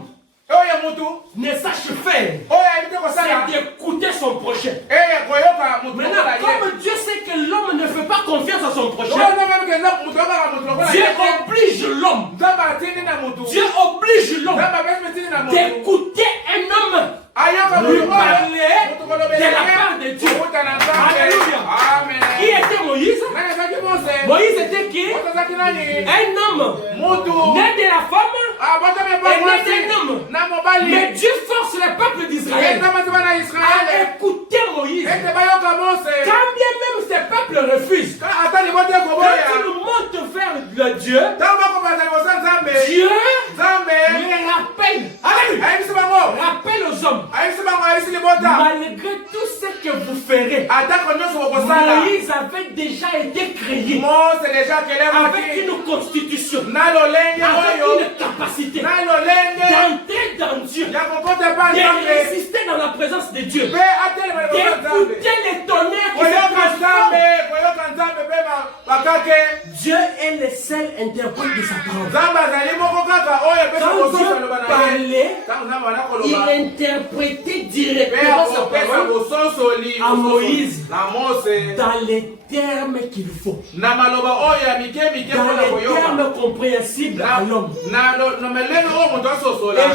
ne sache faire, c'est d'écouter son prochain. Maintenant, comme Dieu sait que l'homme ne fait pas confiance à son prochain, Dieu oblige l'homme. Dieu oblige l'homme d'écouter un homme lui parler de la part de Dieu. Alléluia. Qui était Moïse? Moïse était qui? Un homme né de la femme et né d'un homme. Mais Dieu force le peuple d'Israël à écouter Moïse. Quand bien même ce peuple refuse, quand tu nous montes vers le Dieu, Dieu les rappelle aux hommes. Malgré tout ce que vous ferez, Moïse avait déjà été créé avec une constitution, avec une capacité d'entrer dans Dieu, de résister dans la présence de Dieu, d'écouter les tonnerres qui se transforment. Dieu est le seul interprète de sa parole. Quand Dieu parlait, il interprétait directement sa parole à Moïse dans les termes qu'il faut, dans les termes compréhensibles à l'homme. Et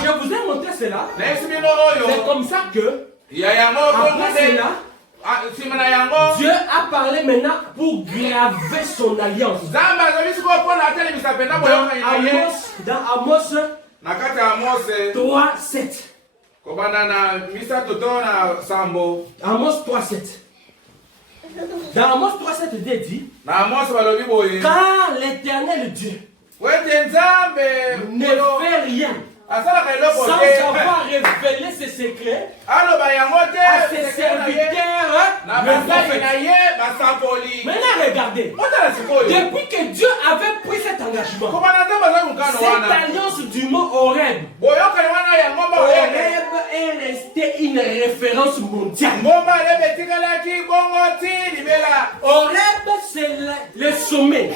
je vous ai montré cela. C'est comme ça que après cela, Dieu a parlé maintenant pour graver son alliance. Dans Amos 3:7. Amos 3:7. Dans Amos 3:7, Dieu dit, car l'Éternel Dieu ne fait rien sans avoir révélé ses secrets à ses serviteurs. Maintenant regardez, depuis que Dieu avait pris cet engagement, cette alliance du mot Horeb est restée une référence mondiale. Horeb, c'est le sommet.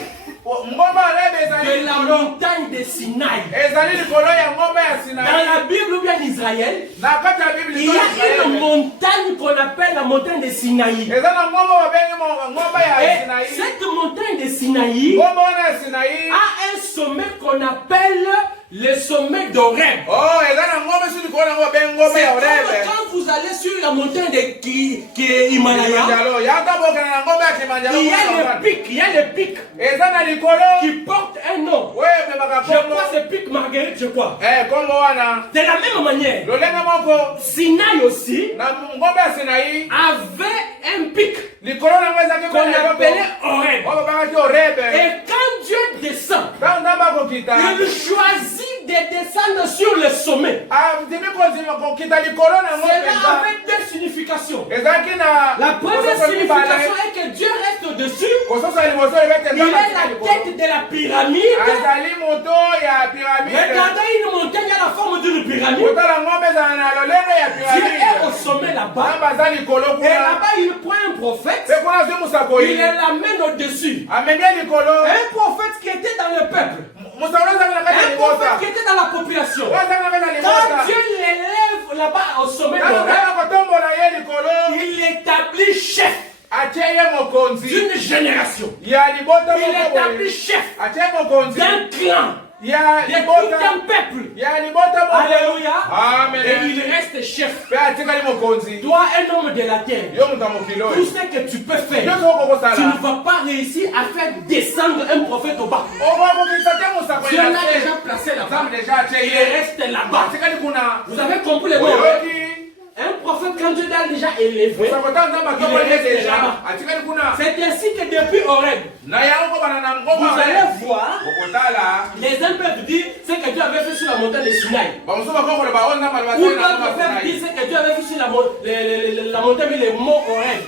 de la montagne de Sinaï. Dans la Bible ou bien en Israël, il y a une montagne qu'on appelle la montagne de Sinaï. Et cette montagne de Sinaï a un sommet qu'on appelle le sommet d'Oreb. C'est quand vous allez sur la montagne de Himalaya, il y a le pic qui porte un nom. Je crois que c'est pic Marguerite, je crois. De la même manière, Sinaï aussi avait un pic qu'on appelait Oreb. Et quand Dieu descend, il choisit de descendre sur le sommet. Cela avait deux significations. La première signification est que Dieu reste au-dessus. Il est la tête de la pyramide. Regardez une montagne à la forme d'une pyramide. Dieu est au sommet là-bas. Et là-bas, il prend un prophète. Il l'amène au-dessus. Un prophète qui était dans le peuple. Un prophète qui était dans la population. Quand Dieu l'élève là-bas au sommet il établit chef d'une génération. Il établit chef d'un clan. Il y a tout un peuple. Alléluia. Amen. Et il reste chef. Toi, un homme de la terre, tout ce que tu peux faire, tu ne vas pas réussir à faire descendre un prophète au bas. Dieu l'a déjà placé là-bas. Il reste là-bas. Vous avez compris les mots? Un prophète, quand Dieu l'a déjà élevé, il reste là-bas. C'est ainsi que depuis Horeb, vous allez voir, les uns peuvent dire ce que Dieu avait fait sur la montagne de Sinaï. Ou d'autres peuvent dire ce que Dieu avait fait sur la montagne, les monts Horeb.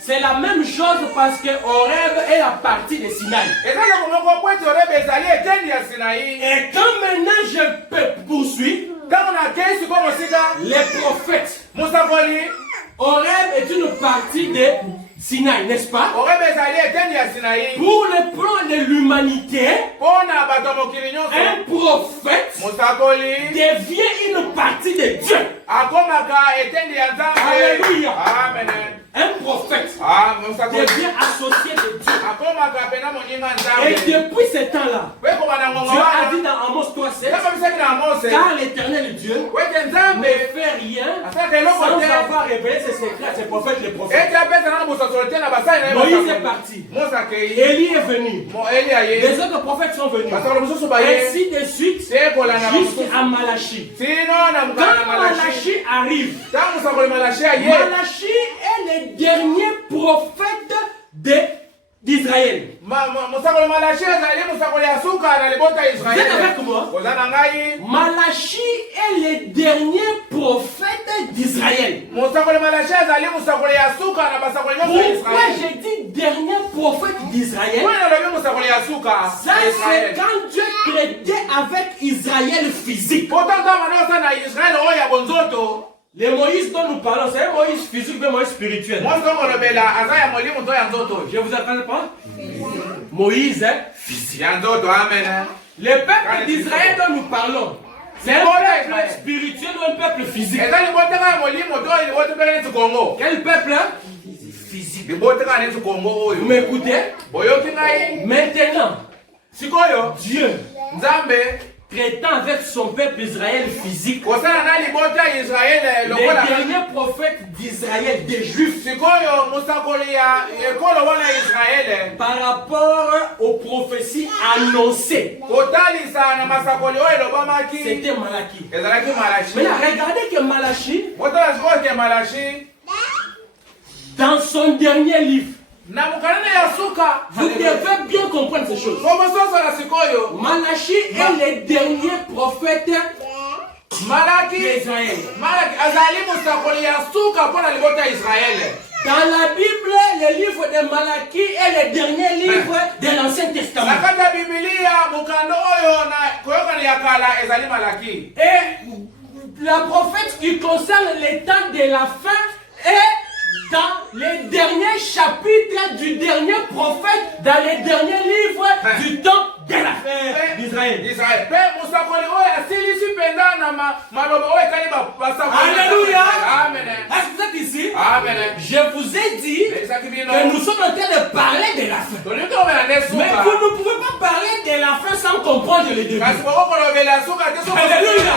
C'est la même chose parce que Horeb est la partie de Sinaï. Et quand maintenant je peux poursuivre, les prophètes, Horeb est une partie de Sinaï, n'est-ce pas? Pour le plan de l'humanité, un prophète devient une partie de Dieu. Alléluia. Amen. Un prophète devient associé de Dieu. Et depuis ce temps-là, Dieu a dit dans Amos 3:7, car l'Éternel Dieu ne fait rien sans avoir révélé ses secrets à ses prophètes, les prophètes. Moïse est parti. Élie est venu. Les autres prophètes sont venus. Ainsi de suite jusqu'à Malachi. Quand Malachi arrive, Malachi est le dernier prophète d'Israël. Vous êtes avec moi? Malachi est le dernier prophète d'Israël. Pourquoi j'ai dit dernier prophète d'Israël? Ça c'est quand Dieu traitait avec Israël physique. Le Moïse dont nous parlons, c'est un Moïse physique ou un Moïse spirituel? Je vous attends pas? Moïse physique. Le peuple d'Israël dont nous parlons, c'est un peuple spirituel ou un peuple physique? Quel peuple? Physique. Vous m'écoutez? Maintenant, Dieu traitant avec son peuple Israël physique, le dernier prophète d'Israël, des Juifs, par rapport aux prophéties annoncées, c'était Malachi. Mais là, regardez que Malachi, dans son dernier livre, vous devez bien comprendre ces choses. Malachi est le dernier prophète d'Israël. Dans la Bible, le livre de Malachi est le dernier livre de l'Ancien Testament. Et la prophète qui concerne les temps de la fin est dans les derniers chapitres du dernier prophètre dans les derniers livres du temps de la fin d'Israël. Alléluia. Amen. Est-ce que vous êtes ici? Amen. Je vous ai dit que nous sommes en train de parler de la fin. Mais vous ne pouvez pas parler de la fin sans comprendre le début. Alléluia.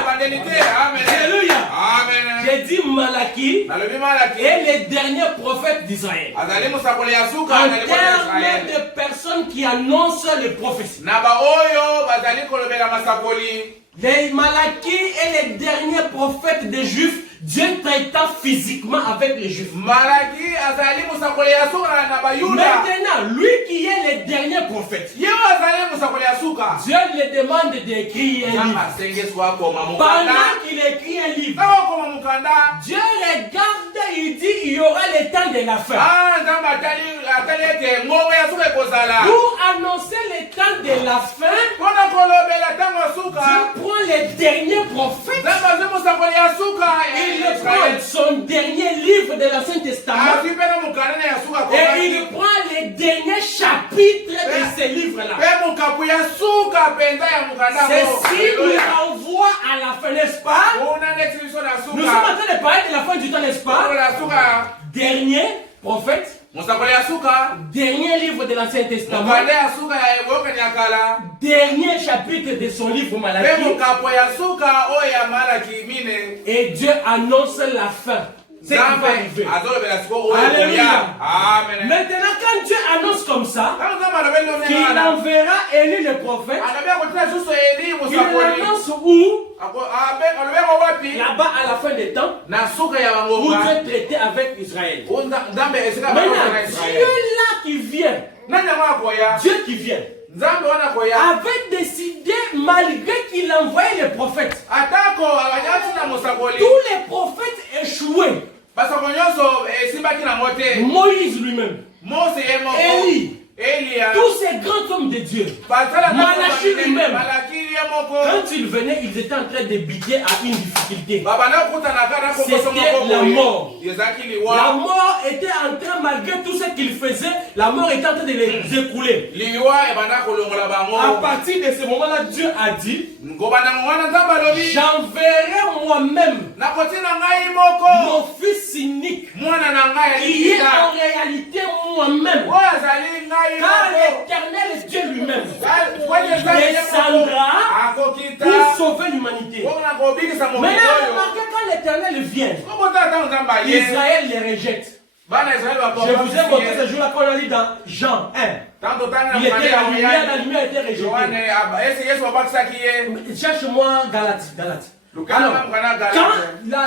Alléluia. J'ai dit Malachie et les derniers prophètes d'Israël. En termes de personnes qui annoncent les prophéties. Les Malachie et les derniers prophètes des Juifs, Dieu traitant physiquement avec les Juifs. Maintenant, lui qui est le dernier prophète, Dieu lui demande d'écrire un livre. Pendant qu'il écrit un livre, Dieu regarde et il dit il y aura le temps de la fin. Pour annoncer le temps de la fin, Dieu prend les derniers prophètes. Il prend son dernier livre de l'Ancien Testament et il prend les derniers chapitres de ces livres-là. Ceci nous renvoie à la fin, n'est-ce pas? Nous sommes en train de parler de la fin du temps, n'est-ce pas? Dernier prophète, dernier livre de l'Ancien Testament, dernier chapitre de son livre Malachie, et Dieu annonce la fin. C'est qui va arriver. Alléluia. Maintenant, quand Dieu annonce comme ça, qu'il enverra Élie le prophète, il annonce où? Là-bas à la fin des temps, où Dieu traitait avec Israël. Maintenant, Dieu là qui vient, Dieu qui vient, avait décidé, malgré qu'il envoyait les prophètes, tous les prophètes échouaient. Moïse lui-même, Élie, tous ces grands hommes de Dieu, Malachie lui-même, quand ils venaient, ils étaient en train de buter à une difficulté. C'était la mort. La mort était en train, malgré tout ce qu'ils faisaient, la mort était en train de les écouler. À partir de ce moment-là, Dieu a dit, j'enverrai moi-même mon fils unique, qui est en réalité moi-même. Car l'Éternel Dieu lui-même descendra pour sauver l'humanité. Maintenant, remarquez, quand l'Éternel vient, Israël les rejette. Je vous ai montré ce jour-là qu'on a lu dans Jean 1. Il était la lumière était rejetée. Cherche-moi Galates. Alors,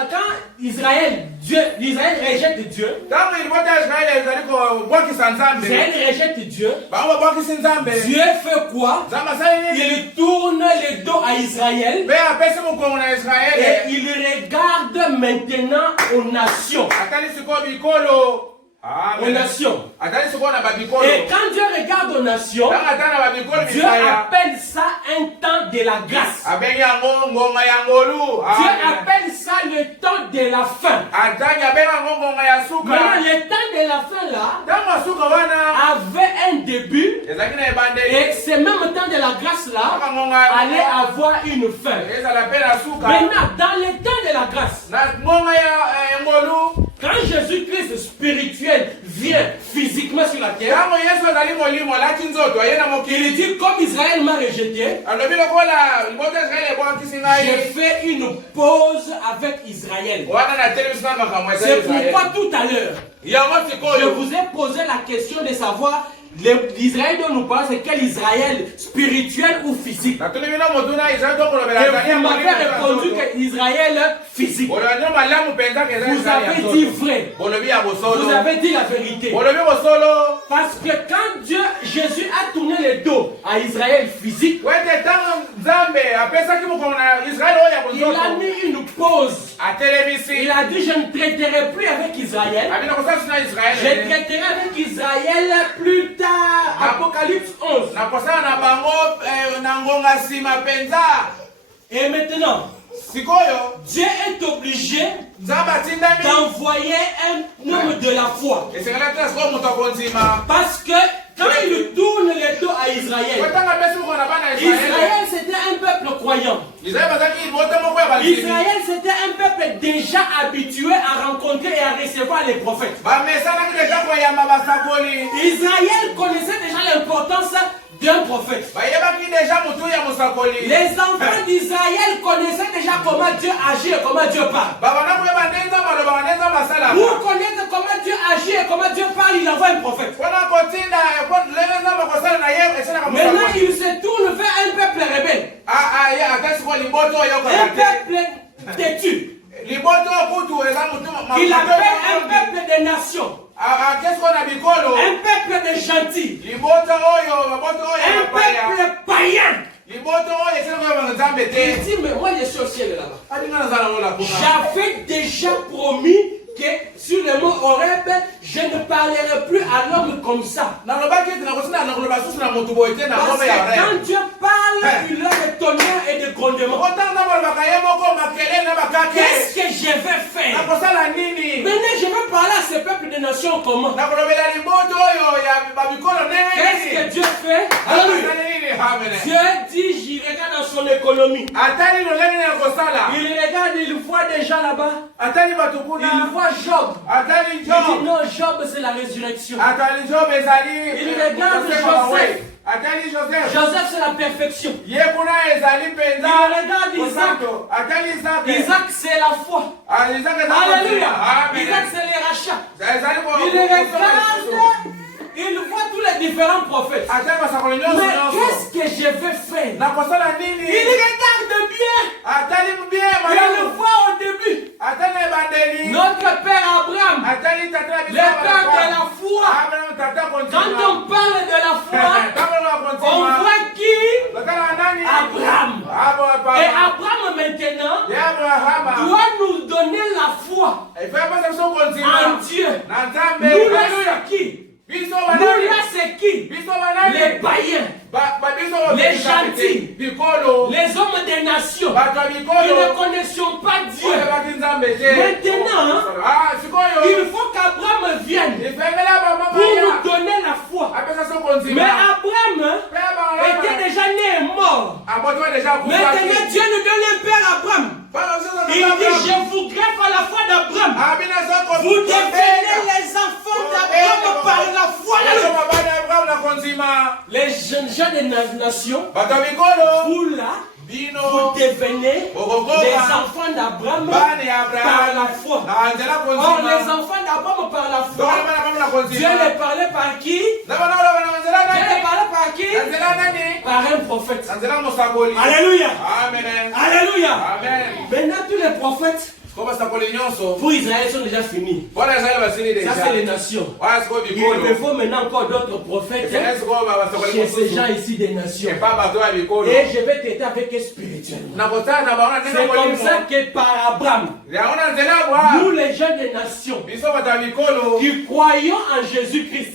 quand Israël rejette Dieu, Israël rejette Dieu, Dieu fait quoi? Il tourne le dos à Israël et il regarde maintenant aux nations. Aux nations. Et quand Dieu regarde aux nations, Dieu appelle ça un temps de la grâce. Dieu appelle ça le temps de la fin. Maintenant, le temps de la fin là avait un début, et ce même temps de la grâce là allait avoir une fin. Maintenant, dans le temps de la grâce, quand Jésus-Christ spirituel vient physiquement sur la terre, il dit comme Israël m'a rejeté, j'ai fait une pause avec Israël. C'est pourquoi tout à l'heure, je vous ai posé la question de savoir l'Israël dont nous parlons, c'est quel Israël, spirituel ou physique? Et vous m'avez répondu que Israël physique. Vous avez dit vrai. Vous avez dit la vérité. Parce que quand Jésus a tourné le dos à Israël physique, il a mis une pause. Il a dit je ne traiterai plus avec Israël. Je traiterai avec Israël plus tard. Apocalypse 11. Et maintenant, Dieu est obligé d'envoyer un homme de la foi. Parce que quand il tourne le dos à Israël, Israël c'était un peuple croyant. Israël c'était un peuple déjà habitué à rencontrer et à recevoir les prophètes. Israël connaissait déjà l'importance d'un prophète. Les enfants d'Israël connaissaient déjà comment Dieu agit et comment Dieu parle. Pour connaître comment Dieu agit et comment Dieu parle, il envoie un prophète. Maintenant, il se tourne vers un peuple rebelle. Un peuple têtu. Il appelle un peuple des nations. Un peuple de gentils. Un peuple païen. Il dit, mais moi je suis au ciel là-bas. J'avais déjà promis que sur le mont Horeb, je ne parlerai plus à l'homme comme ça. Parce que quand Dieu parle, il a de tonnerre et de grondement. Qu'est-ce que je vais faire? Maintenant, je vais parler à ce peuple de nations comment? Qu'est-ce que Dieu fait? Dieu dit, j'y regarde dans son économie. Il regarde, il voit déjà là-bas. Il voit Job. Il dit non, Job c'est la résurrection. Il regarde Joseph. Joseph c'est la perfection. Il regarde Isaac. Isaac c'est la foi. Alléluia. Isaac c'est les rachats. Il regarde. Il voit tous les différents prophètes. Mais qu'est-ce que je vais faire? Il regarde bien. Il le voit au début. Notre père Abraham, le père de la foi. Quand on parle de la foi, on voit qui? Abraham. Et Abraham maintenant doit nous donner la foi en Dieu. Nous c'est qui? Nous là c'est qui? Les païens, les gentils, les hommes des nations qui ne connaissent pas Dieu. Maintenant, il faut qu'Abraham vienne pour nous donner la foi. Mais Abraham était déjà né et mort. Maintenant Dieu nous donne un père Abraham. Il dit, je vous greffe à la foi d'Abraham. Vous devenez les enfants d'Abraham par la foi. Les gens des nations, vous là, vous devenez les enfants d'Abraham par la foi. Or, les enfants d'Abraham par la foi, Dieu les parlait par qui? Dieu les parlait par qui? Par un prophète. Alléluia. Alléluia. Maintenant, tous les prophètes pour Israël sont déjà finis. Ça c'est les nations. Il me faut maintenant encore d'autres prophètes chez ces gens ici des nations. Et je vais traiter avec eux spirituellement. C'est comme ça que par Abraham, nous les gens des nations qui croyons en Jésus-Christ,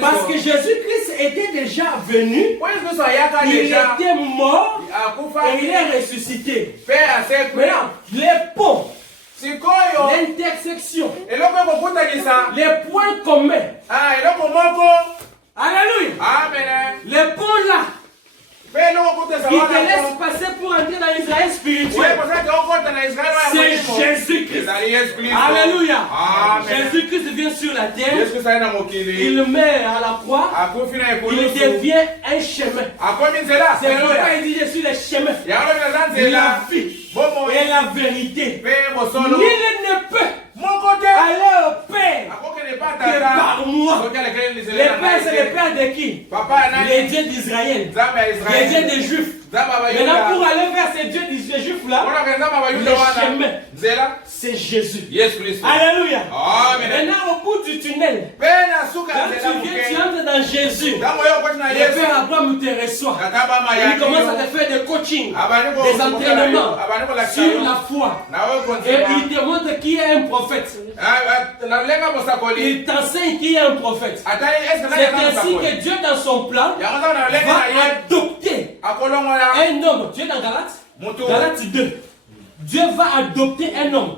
parce que Jésus-Christ était déjà venu, il était mort et il est ressuscité. Maintenant, les ponts, l'intersection, les points communs, alléluia, les ponts là, il te laisse passer pour entrer dans Israël spirituel. C'est Jésus-Christ. Alléluia. Jésus-Christ vient sur la terre. Il meurt à la croix. Il devient un chemin. C'est pourquoi il dit je suis le chemin, la vie et la vérité. Nul ne peut aller au Père que par moi. Le Père c'est le Père de qui? Les dieux d'Israël, les dieux des Juifs. Maintenant pour aller vers ces dieux des Juifs là, le chemin c'est Jésus. Alléluia. Maintenant au bout du tunnel, quand tu viens, tu entres dans Jésus. Le Père Abraham te reçoit. Il commence à te faire des coaching, des entraînements sur la foi. Et il te montre qui est un prophète. Il t'enseigne qui est un prophète. C'est ainsi que Dieu dans son plan va adopter un homme. Tu es dans Galates 2. Dieu va adopter un homme.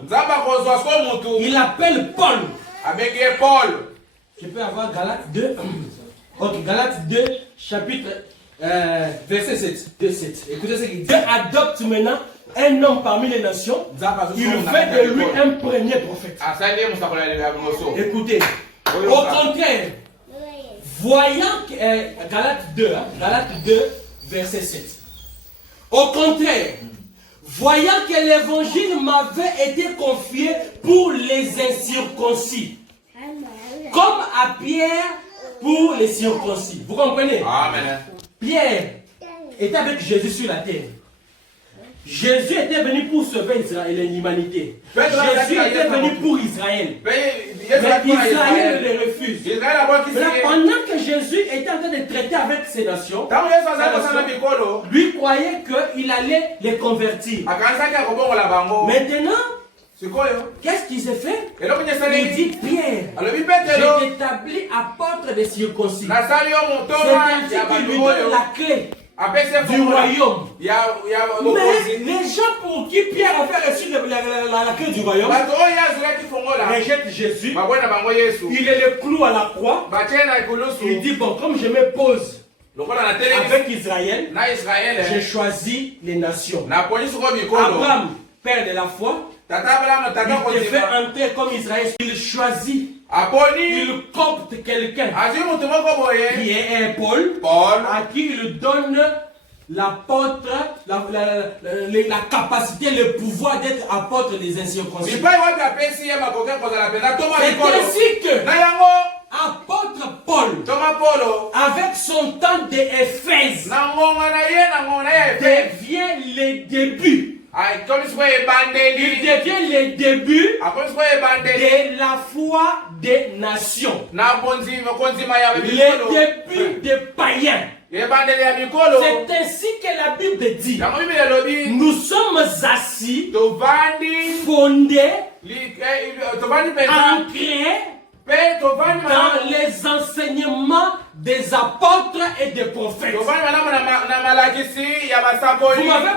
Il appelle Paul. Avec Paul. Je peux avoir Galates 2. Ok, Galates 2, chapitre verset 7. 7. Écoutez ce qu'il dit. Dieu adopte maintenant un homme parmi les nations. Il fait de lui un premier prophète. Écoutez. Au contraire, voyant que Galates 2, Galates 2, verset 7. Au contraire, voyant que l'évangile m'avait été confié pour les incirconcis, comme à Pierre pour les circoncis. Vous comprenez? Amen. Pierre était avec Jésus sur la terre. Jésus était venu pour sauver Israël et l'humanité. Jésus était venu pour Israël. Mais Israël le refuse. Pendant que Jésus était en train de traiter avec ces nations, lui croyait qu'il allait les convertir. Maintenant, qu'est-ce qu'il s'est fait? Il dit Pierre, je t'établis apôtre des circoncis. C'est ainsi qu'il lui donne la clé du royaume. Mais les gens pour qui Pierre avait reçu la clé du royaume rejettent Jésus. Il est le clou à la croix. Il dit bon, comme je me pose avec Israël, j'ai choisi les nations. Abraham, père de la foi, il te fait entrer comme Israël. Il choisit. Il copte quelqu'un qui est Paul, à qui il donne l'apôtre, la capacité, le pouvoir d'être apôtre des incirconcis. C'est ainsi que apôtre Paul, avec son temps d'Éphèse, devient le début. Il devient le début de la foi des nations. Le début des païens. C'est ainsi que la Bible dit. Nous sommes assis, fondés, ancrés dans les enseignements des apôtres et des prophètes. Vous m'avez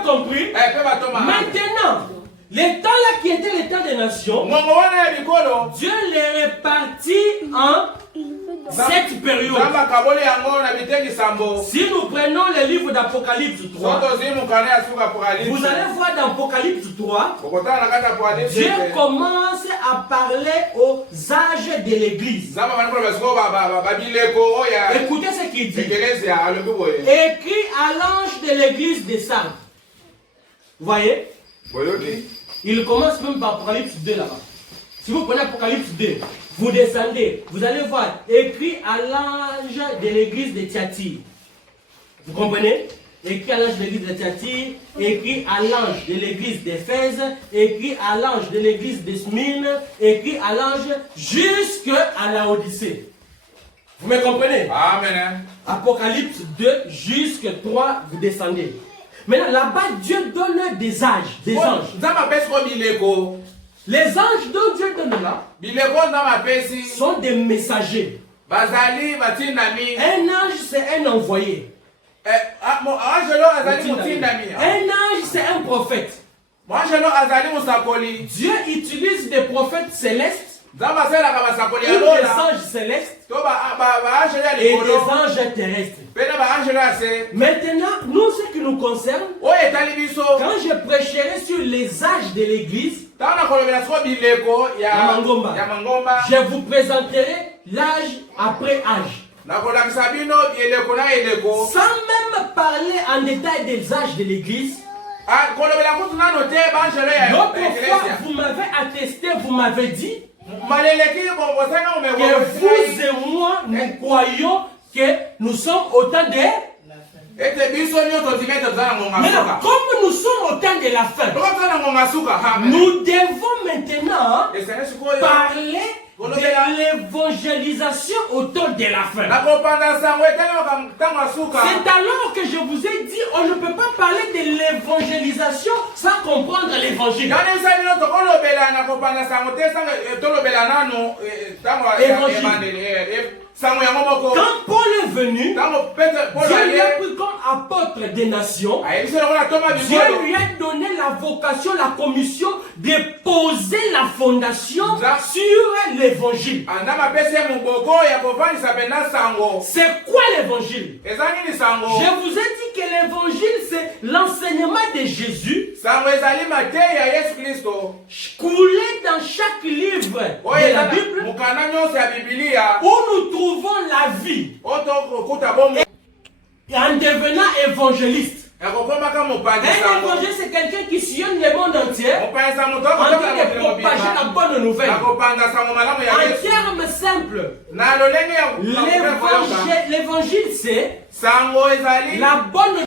compris? Maintenant, les temps là qui étaient les temps des nations, Dieu les répartit en 7 périodes. Si nous prenons le livre d'Apocalypse 3, vous allez voir dans Apocalypse 3, Dieu commence à parler aux âges de l'église. Écoutez ce qu'il dit. Écrit à l'ange de l'église des Sardes. Vous voyez? Il commence même par Apocalypse 2 là-bas. Si vous prenez Apocalypse 2, vous descendez, vous allez voir, écrit à l'ange de l'église de Thyatire. Vous comprenez? Écrit à l'ange de l'église de Thyatire, écrit à l'ange de l'église d'Éphèse, écrit à l'ange de l'église de Smyrne, écrit à l'ange jusqu'à la Odyssée. Vous me comprenez? Amen. Apocalypse 2 jusqu'à 3, vous descendez. Maintenant, là-bas, Dieu donne des âges, des anges. Les anges dont Dieu donne là sont des messagers. Un ange, c'est un envoyé. Un ange, c'est un prophète. Dieu utilise des prophètes célestes, ou des anges célestes et des anges terrestres. Maintenant, nous, ce qui nous concerne, quand je prêcherai sur les âges de l'église, je vous présenterai l'âge après âge. Sans même parler en détail des âges de l'église. L'autre fois, vous m'avez attesté, vous m'avez dit que vous et moi, nous croyons que nous sommes au temps de... Maintenant, comme nous sommes au temps de la fin, nous devons maintenant parler de l'évangélisation autour de la fin. C'est alors que je vous ai dit, on ne peut pas parler de l'évangélisation sans comprendre l'évangile. Quand Paul est venu, Dieu lui a pris comme apôtre des nations. Dieu lui a donné la vocation, la commission de poser la fondation sur l'évangile. C'est quoi l'évangile? Je vous ai dit que l'évangile, c'est l'enseignement de Jésus coulé dans chaque livre de la Bible, où nous trouvons la vie. Et en devenant évangéliste. Un évangéliste, c'est quelqu'un qui sillonne le monde entier en train de propager la bonne nouvelle. En termes simples, l'évangile, c'est la bonne